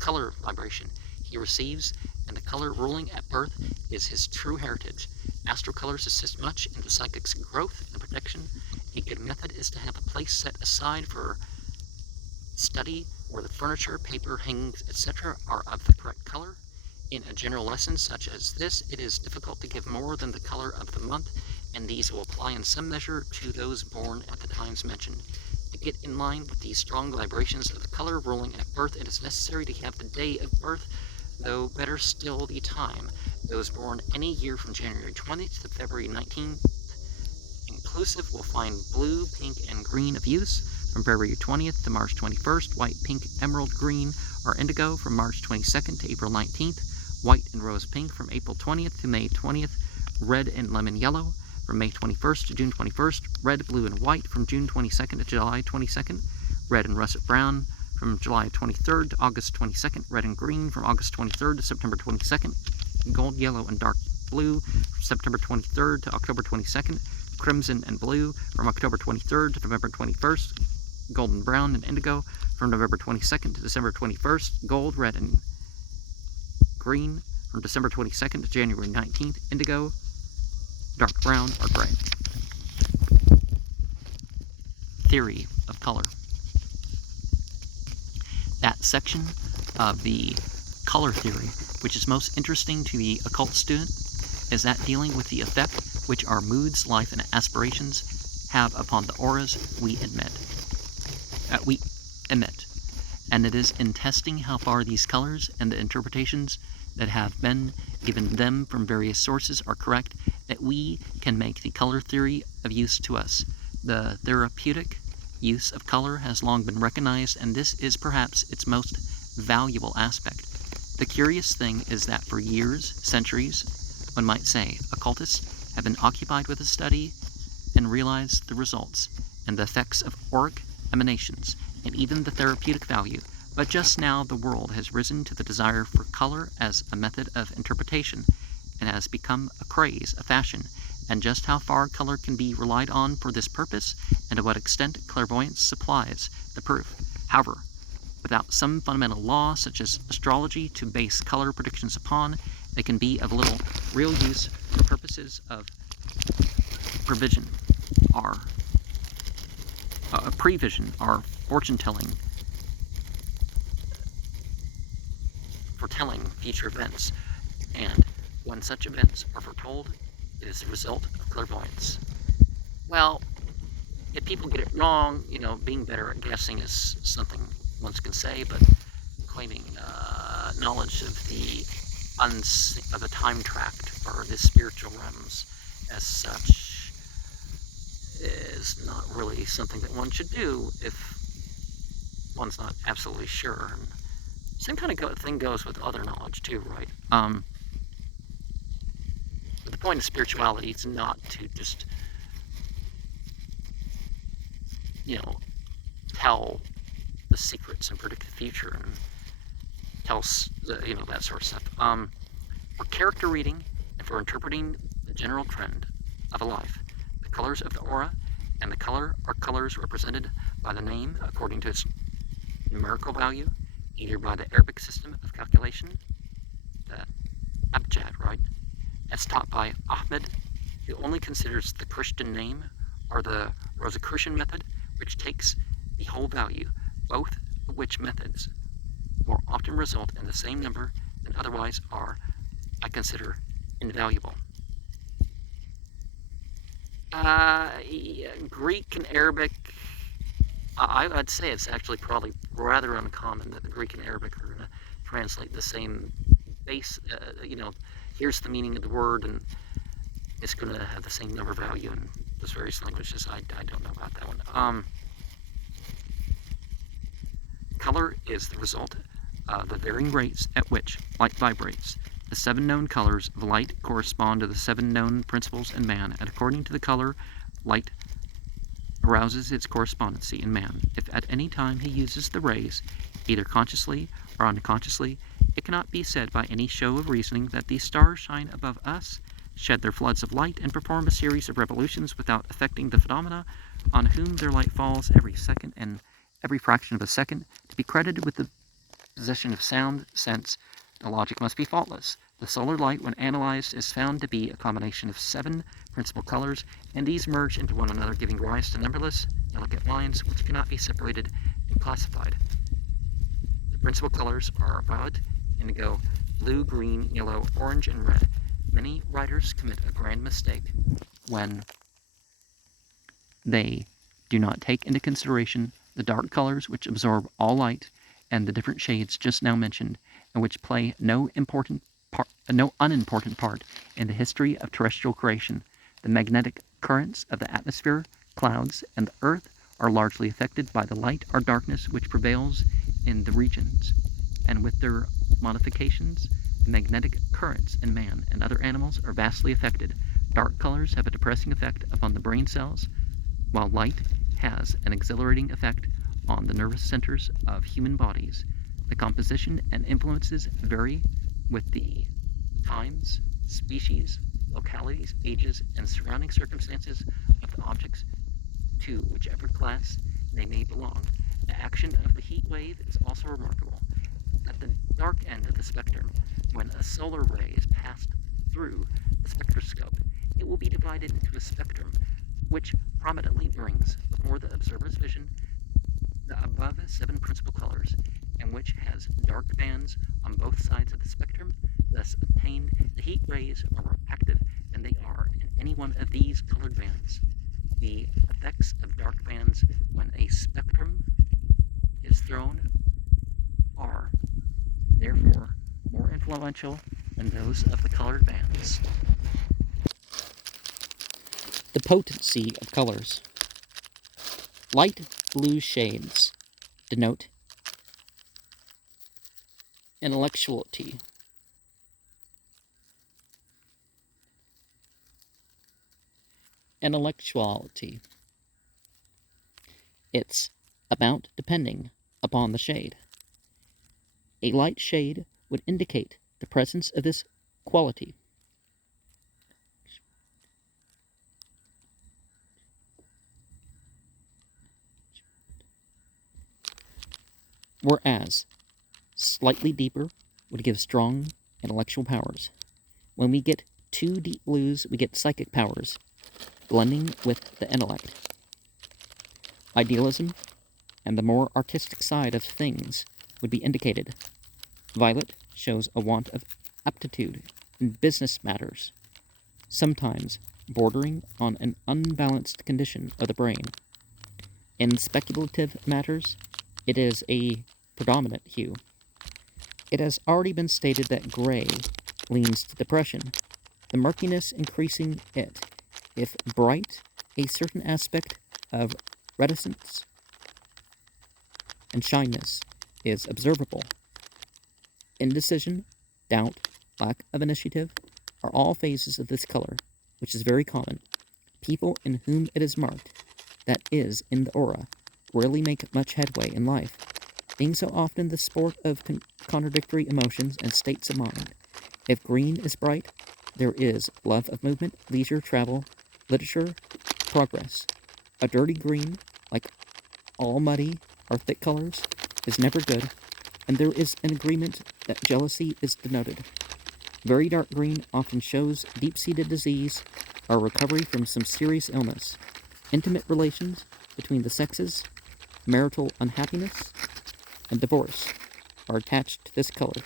color vibration he receives, and the color ruling at birth is his true heritage. Astral colors assist much in the psychic's growth and protection. A good method is to have a place set aside for study where the furniture, paper, hangings, etc. are of the correct color. In a general lesson such as this, it is difficult to give more than the color of the month, and these will apply in some measure to those born at the times mentioned. To get in line with these strong vibrations of the color ruling at birth, it is necessary to have the day of birth, though better still the time. Those born any year from January 20th to February 19th inclusive will find blue, pink, and green of use. From February 20th to March 21st, white, pink, emerald, green, or indigo. From March 22nd to April 19th, white and rose pink. From April 20th to May 20th, red and lemon yellow. From May 21st to June 21st, red, blue, and white. From June 22nd to July 22nd, red and russet brown. From July 23rd to August 22nd, red and green. From August 23rd to September 22nd, gold, yellow, and dark blue. From September 23rd to October 22nd, crimson and blue. From October 23rd to November 21st, golden brown and indigo. From November 22nd to December 21st, gold, red, and green. From December 22nd to January 19th, indigo, dark brown, or gray. Theory of color. That section of the color theory which is most interesting to the occult student is that dealing with the effect which our moods, life, and aspirations have upon the auras we emit. And it is in testing how far these colors and the interpretations that have been given them from various sources are correct that we can make the color theory of use to us. The therapeutic use of color has long been recognized, and this is perhaps its most valuable aspect. The curious thing is that for years, centuries, one might say, occultists have been occupied with the study and realized the results and the effects of auric emanations and even the therapeutic value. But just now the world has risen to the desire for color as a method of interpretation and has become a craze, a fashion, and just how far color can be relied on for this purpose and to what extent clairvoyance supplies the proof. However, without some fundamental law such as astrology to base color predictions upon, they can be of little real use for purposes of prevision or prevision or fortune-telling, foretelling future events. And when such events are foretold, It is the result of clairvoyance. Well, if people get it wrong, being better at guessing is something one can say, but claiming knowledge of the time tract or the spiritual realms as such is not really something that one should do if one's not absolutely sure. And same kind of thing goes with other knowledge too, right? But the point of spirituality is not to just, tell the secrets and predict the future and tell, that sort of stuff. For character reading and for interpreting the general trend of a life, the colors of the aura and the color are colors represented by the name according to its numerical value, either by the Arabic system of calculation, the abjad, right, as taught by Ahmed, who only considers the Christian name, or the Rosicrucian method, which takes the whole value, both of which methods more often result in the same number than otherwise are, I consider, invaluable. Greek and Arabic, I'd say it's actually probably rather uncommon that the Greek and Arabic are going to translate the same base, here's the meaning of the word, and it's going to have the same number value in those various languages. I don't know about that one. Color is the result of the varying rates at which light vibrates. The 7 known colors of light correspond to the 7 known principles in man, and according to the color, light arouses its correspondency in man. If at any time he uses the rays, either consciously or unconsciously, it cannot be said by any show of reasoning that these stars shine above us, shed their floods of light, and perform a series of revolutions without affecting the phenomena on whom their light falls every second and every fraction of a second. To be credited with the possession of sound sense, the logic must be faultless. The solar light, when analyzed, is found to be a combination of 7 principal colors, and these merge into one another, giving rise to numberless, delicate lines which cannot be separated and classified. The principal colors are violet, indigo, blue, green, yellow, orange, and red. Many writers commit a grand mistake when they do not take into consideration the dark colors which absorb all light, and the different shades just now mentioned, and which play no unimportant part in the history of terrestrial creation. The magnetic currents of the atmosphere, clouds, and the earth are largely affected by the light or darkness which prevails in the regions, and with their modifications, the magnetic currents in man and other animals are vastly affected. Dark colors have a depressing effect upon the brain cells, while light has an exhilarating effect on the nervous centers of human bodies. The composition and influences vary with the times, species, localities, ages, and surrounding circumstances of the objects to whichever class they may belong. The action of the heat wave is also remarkable. At the dark end of the spectrum, when a solar ray is passed through the spectroscope, it will be divided into a spectrum which prominently brings before the observer's vision the above 7 principal colors, and which has dark bands on both sides of the spectrum. Thus obtained, the heat rays are more active than they are in any one of these colored bands. The effects of dark bands when a spectrum is thrown are, therefore, more influential than those of the colored bands. The potency of colors. Light blue shades denote intellectuality. Its amount depending upon the shade. A light shade would indicate the presence of this quality. Whereas slightly deeper would give strong intellectual powers. When we get too deep blues, we get psychic powers, blending with the intellect. Idealism and the more artistic side of things would be indicated. Violet shows a want of aptitude in business matters. sometimes bordering on an unbalanced condition of the brain. In speculative matters, it is a predominant hue. It has already been stated that gray leans to depression, the murkiness increasing it. If bright, a certain aspect of reticence and shyness is observable. Indecision, doubt, lack of initiative are all phases of this color, which is very common. People in whom it is marked, that is, in the aura, rarely make much headway in life, being so often the sport of contradictory emotions and states of mind. If green is bright, there is love of movement, leisure, travel, literature, progress. A dirty green, like all muddy or thick colors, is never good, and there is an agreement that jealousy is denoted. Very dark green often shows deep-seated disease or recovery from some serious illness. Intimate relations between the sexes, marital unhappiness, and divorce are attached to this color.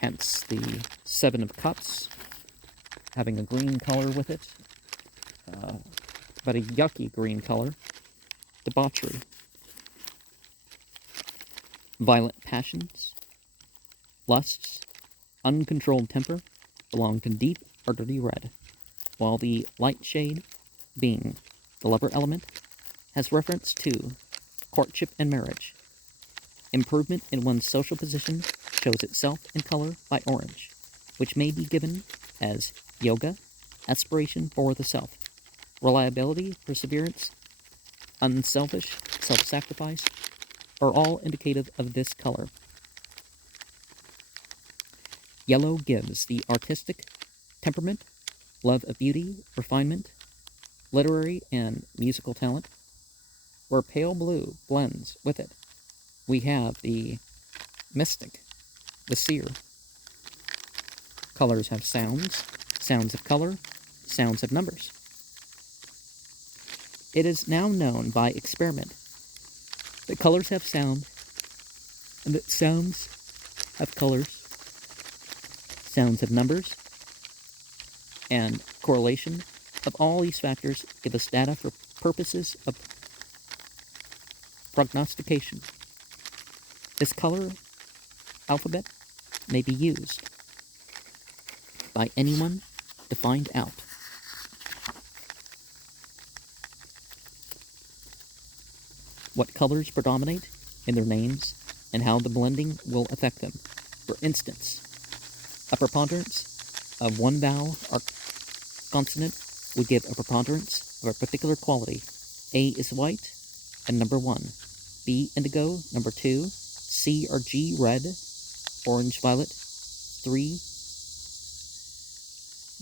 Hence the Seven of Cups, having a green color with it, but a yucky green color, debauchery. Violent passions, lusts, uncontrolled temper belong to deep or dirty red, while the light shade, being the lover element, has reference to courtship and marriage. Improvement in one's social position shows itself in color by orange, which may be given as yoga, aspiration for the self, reliability, perseverance, unselfish, self-sacrifice, are all indicative of this color. Yellow gives the artistic temperament, love of beauty, refinement, literary and musical talent, where pale blue blends with it. We have the mystic, the seer. Colors have sounds, sounds of color, sounds of numbers. It is now known by experiment that colors have sound and that sounds have colors, sounds have numbers, and correlation of all these factors give us data for purposes of prognostication. This color alphabet may be used by anyone to find out. What colors predominate in their names and how the blending will affect them. For instance, a preponderance of one vowel or consonant would give a preponderance of a particular quality. A is white and number 1. B indigo, number 2. C or G red, orange violet, 3.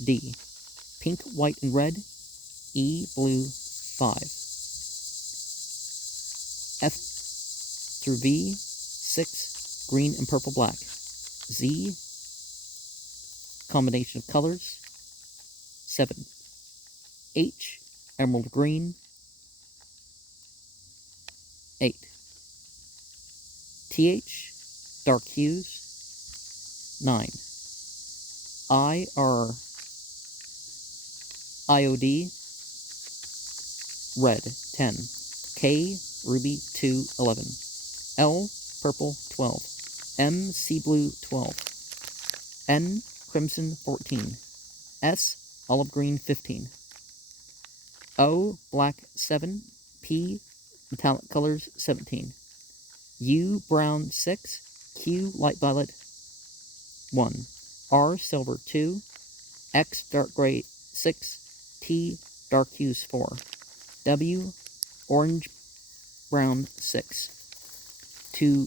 D pink, white, and red. E blue, 5. F through V, 6, green and purple black. Z, combination of colors, 7. H, emerald green, 8. TH, dark hues, 9. I are IOD, red, 10. K, ruby, 2, 11. L, purple, 12. M, sea blue, 12. N, crimson, 14. S, olive green, 15. O, black, 7. P, metallic colors, 17. U, brown, 6. Q, light violet, 1. R, silver, 2. X, dark gray, 6. T, dark hues, 4. W, orange, brown, 6. To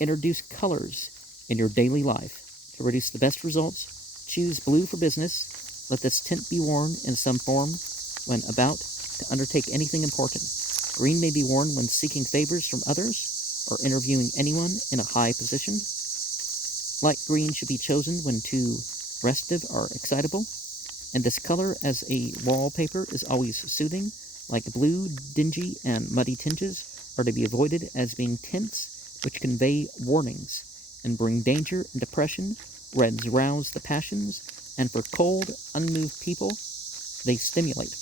introduce colors in your daily life. To produce the best results, choose blue for business. Let this tint be worn in some form when about to undertake anything important. Green may be worn when seeking favors from others or interviewing anyone in a high position. Light green should be chosen when too restive or excitable. And this color as a wallpaper is always soothing, like blue, dingy, and muddy tinges are to be avoided as being tints which convey warnings and bring danger and depression. Reds rouse the passions, and for cold, unmoved people, they stimulate.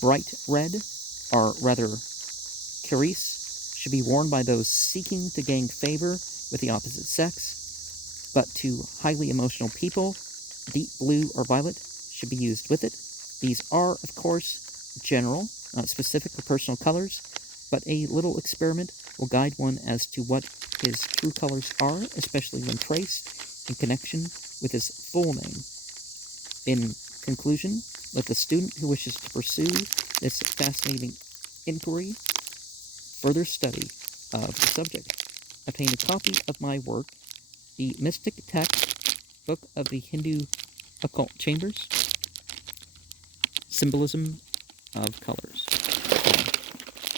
Bright red, or rather cerise, should be worn by those seeking to gain favor with the opposite sex, but to highly emotional people, deep blue or violet should be used with it. These are, of course, general, not specific or personal colors, but a little experiment will guide one as to what his true colors are, especially when traced in connection with his full name. In conclusion, let the student who wishes to pursue this fascinating inquiry further study of the subject obtain a copy of my work, The Mystic Text, Book of the Hindu Occult Chambers, Symbolism of Colors.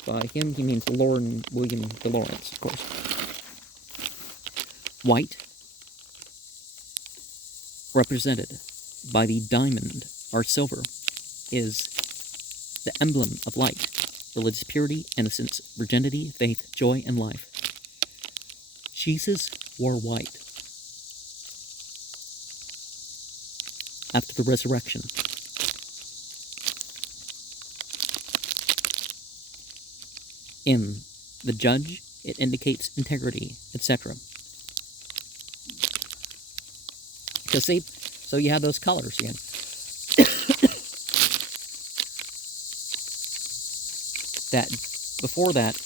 By him, he means Lauron William de Laurence, of course. White, represented by the diamond or silver, is the emblem of light, religious purity, innocence, virginity, faith, joy, and life. Jesus wore white after the resurrection. In the judge, it indicates integrity, etc. Because see, so you have those colors again. That before that,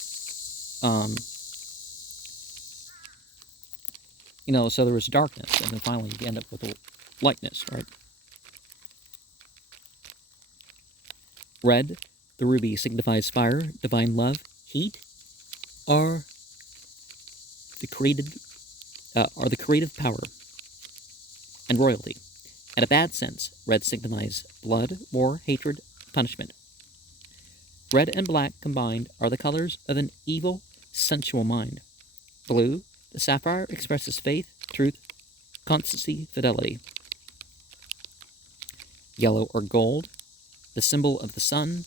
so there was darkness, and then finally you end up with a lightness, right? Red, the ruby, signifies fire, divine love, heat, are the creative power and royalty. In a bad sense, red signifies blood, war, hatred, punishment. Red and black combined are the colors of an evil, sensual mind. Blue, the sapphire, expresses faith, truth, constancy, fidelity. Yellow or gold, the symbol of the sun,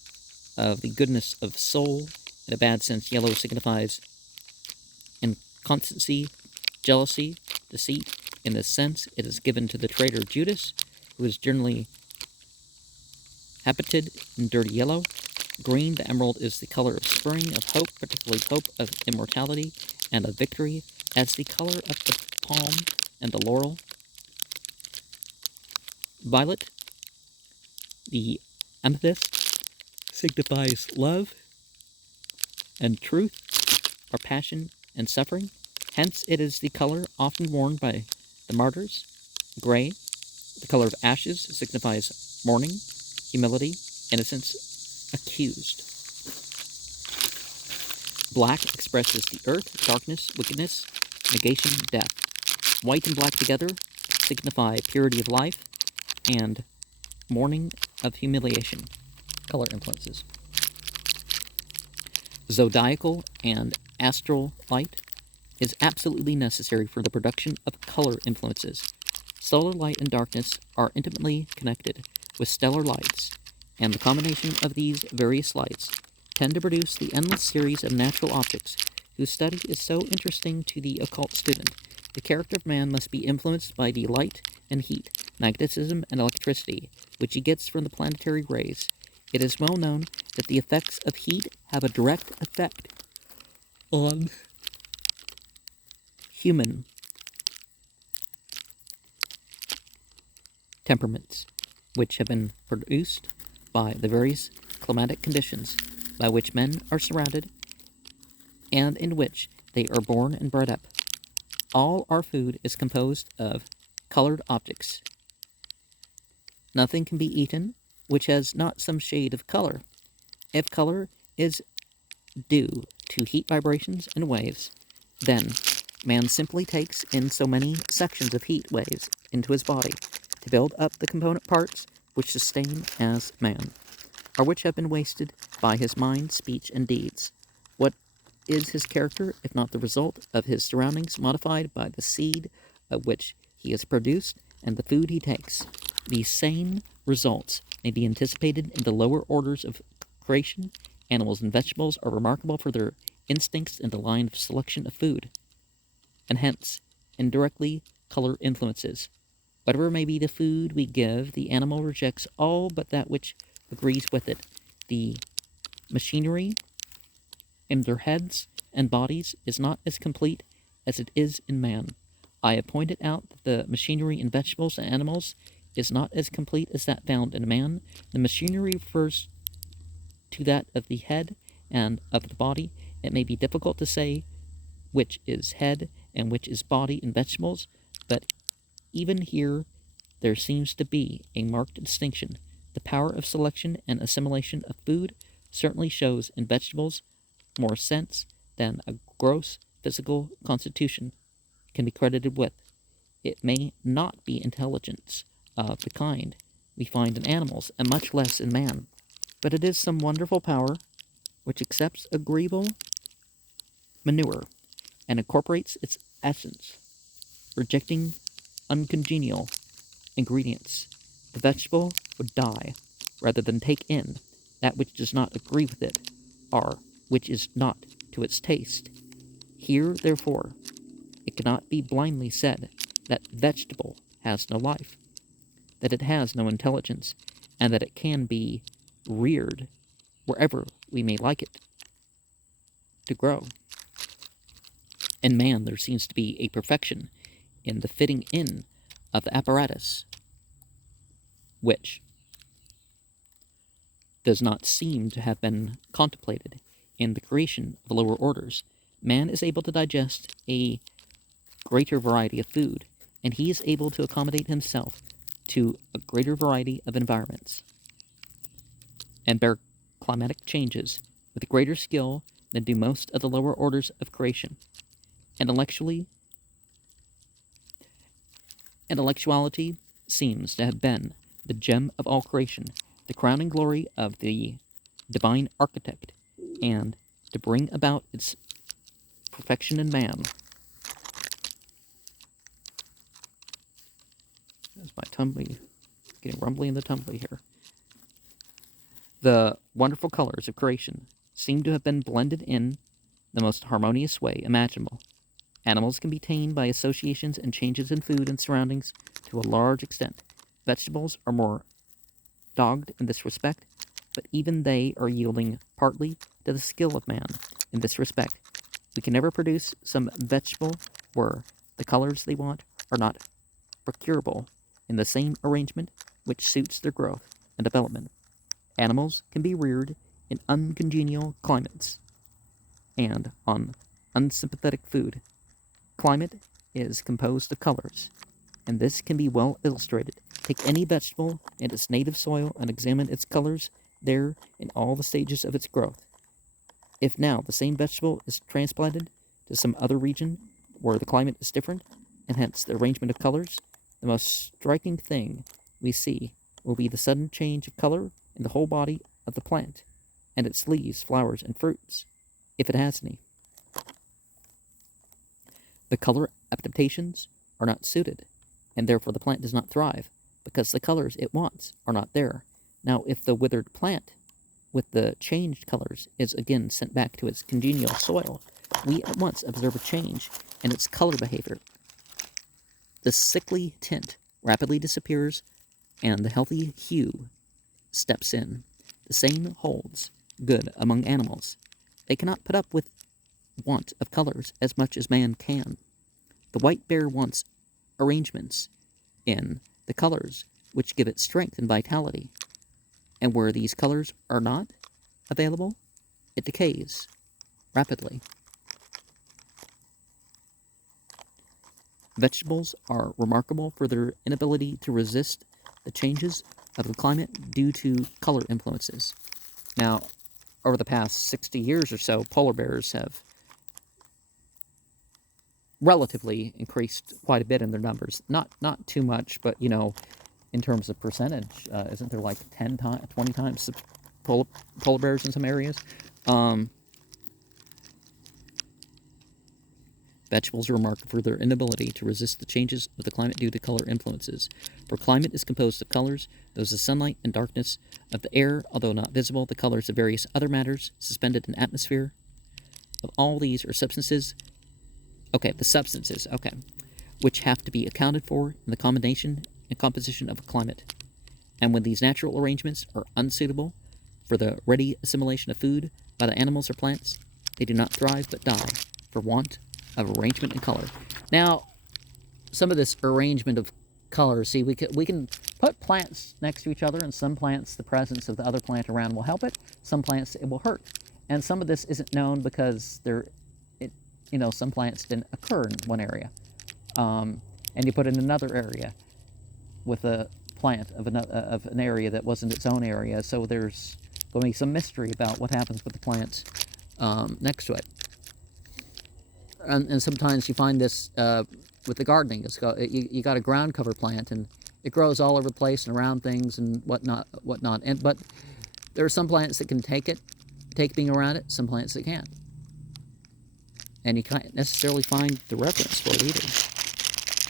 of the goodness of soul. In a bad sense, yellow signifies inconstancy, jealousy, deceit. In this sense, it is given to the traitor Judas, who is generally habited in dirty yellow. Green, the emerald, is the color of spring, of hope, particularly hope of immortality and of victory, as the color of the palm and the laurel. Violet, the amethyst, signifies love and truth, or passion and suffering. Hence, it is the color often worn by the martyrs. Gray, the color of ashes, signifies mourning, humility, innocence, accused. Black expresses the earth, darkness, wickedness, negation, death. White and black together signify purity of life and mourning of humiliation. Color influences. Zodiacal and astral light is absolutely necessary for the production of color influences. Solar light and darkness are intimately connected with stellar lights, and the combination of these various lights tend to produce the endless series of natural objects whose study is so interesting to the occult student. The character of man must be influenced by the light and heat, magnetism and electricity, which he gets from the planetary rays. It is well known that the effects of heat have a direct effect on human temperaments, which have been produced by the various climatic conditions by which men are surrounded and in which they are born and bred up. All our food is composed of colored objects. Nothing can be eaten which has not some shade of color. If color is due to heat vibrations and waves, then man simply takes in so many sections of heat waves into his body to build up the component parts which sustain as man, or which have been wasted by his mind, speech, and deeds. What is his character, if not the result of his surroundings modified by the seed of which he is produced and the food he takes? These same results may be anticipated in the lower orders of creation. Animals and vegetables are remarkable for their instincts in the line of selection of food, and hence, indirectly, color influences. Whatever may be the food we give, the animal rejects all but that which agrees with it. The machinery in their heads and bodies is not as complete as it is in man. I have pointed out that the machinery in vegetables and animals is not as complete as that found in man. The machinery refers to that of the head and of the body. It may be difficult to say which is head and which is body in vegetables, but even here there seems to be a marked distinction. The power of selection and assimilation of food certainly shows in vegetables more sense than a gross physical constitution can be credited with. It may not be intelligence of the kind we find in animals, and much less in man, but it is some wonderful power which accepts agreeable manure and incorporates its essence, rejecting uncongenial ingredients. The vegetable would die rather than take in that which does not agree with it, or which is not to its taste. Here, therefore, it cannot be blindly said that vegetable has no life, that it has no intelligence, and that it can be reared wherever we may like it to grow. In man, there seems to be a perfection in the fitting in of the apparatus, which does not seem to have been contemplated in the creation of the lower orders. Man is able to digest a greater variety of food, and he is able to accommodate himself to a greater variety of environments, and bear climatic changes with greater skill than do most of the lower orders of creation. Intellectuality seems to have been the gem of all creation, the crowning glory of the divine architect, and to bring about its perfection in man. That's my tumbly, getting rumbly in the tumbly here. The wonderful colors of creation seem to have been blended in the most harmonious way imaginable. Animals can be tamed by associations and changes in food and surroundings to a large extent. Vegetables are more dogged in this respect, but even they are yielding partly to the skill of man in this respect. We can never produce some vegetable where the colors they want are not procurable in the same arrangement which suits their growth and development. Animals can be reared in uncongenial climates and on unsympathetic food. Climate is composed of colors, and this can be well illustrated. Take any vegetable in its native soil and examine its colors there in all the stages of its growth. If now the same vegetable is transplanted to some other region where the climate is different, and hence the arrangement of colors, the most striking thing we see will be the sudden change of color in the whole body of the plant, and its leaves, flowers, and fruits, if it has any. The color adaptations are not suited, and therefore the plant does not thrive, because the colors it wants are not there. Now, if the withered plant with the changed colors is again sent back to its congenial soil, we at once observe a change in its color behavior. The sickly tint rapidly disappears, and the healthy hue steps in. The same holds good among animals. They cannot put up with want of colors as much as man can. The white bear wants arrangements in the colors which give it strength and vitality, and where these colors are not available, it decays rapidly. Vegetables are remarkable for their inability to resist the changes of the climate due to color influences. Now, over the past 60 years or so, polar bears have relatively increased quite a bit in their numbers. Not too much, but, in terms of percentage, isn't there like 10 times, 20 times polar bears in some areas? Vegetables are remarkable for their inability to resist the changes of the climate due to color influences. For climate is composed of colors, those of sunlight and darkness, of the air, although not visible, the colors of various other matters suspended in atmosphere. Of all these are substances, which have to be accounted for in the combination and composition of a climate. And when these natural arrangements are unsuitable for the ready assimilation of food by the animals or plants, they do not thrive but die for want of arrangement and color. Now, some of this arrangement of color, see, we can put plants next to each other, and some plants, the presence of the other plant around will help it. Some plants, it will hurt. And some of this isn't known because some plants didn't occur in one area. And you put it in another area with a plant of an area that wasn't its own area. So there's going to be some mystery about what happens with the plant next to it. And sometimes you find this with the gardening. You got a ground cover plant, and it grows all over the place and around things and whatnot. But there are some plants that can take being around it. Some plants that can't. And you can't necessarily find the reference for it either.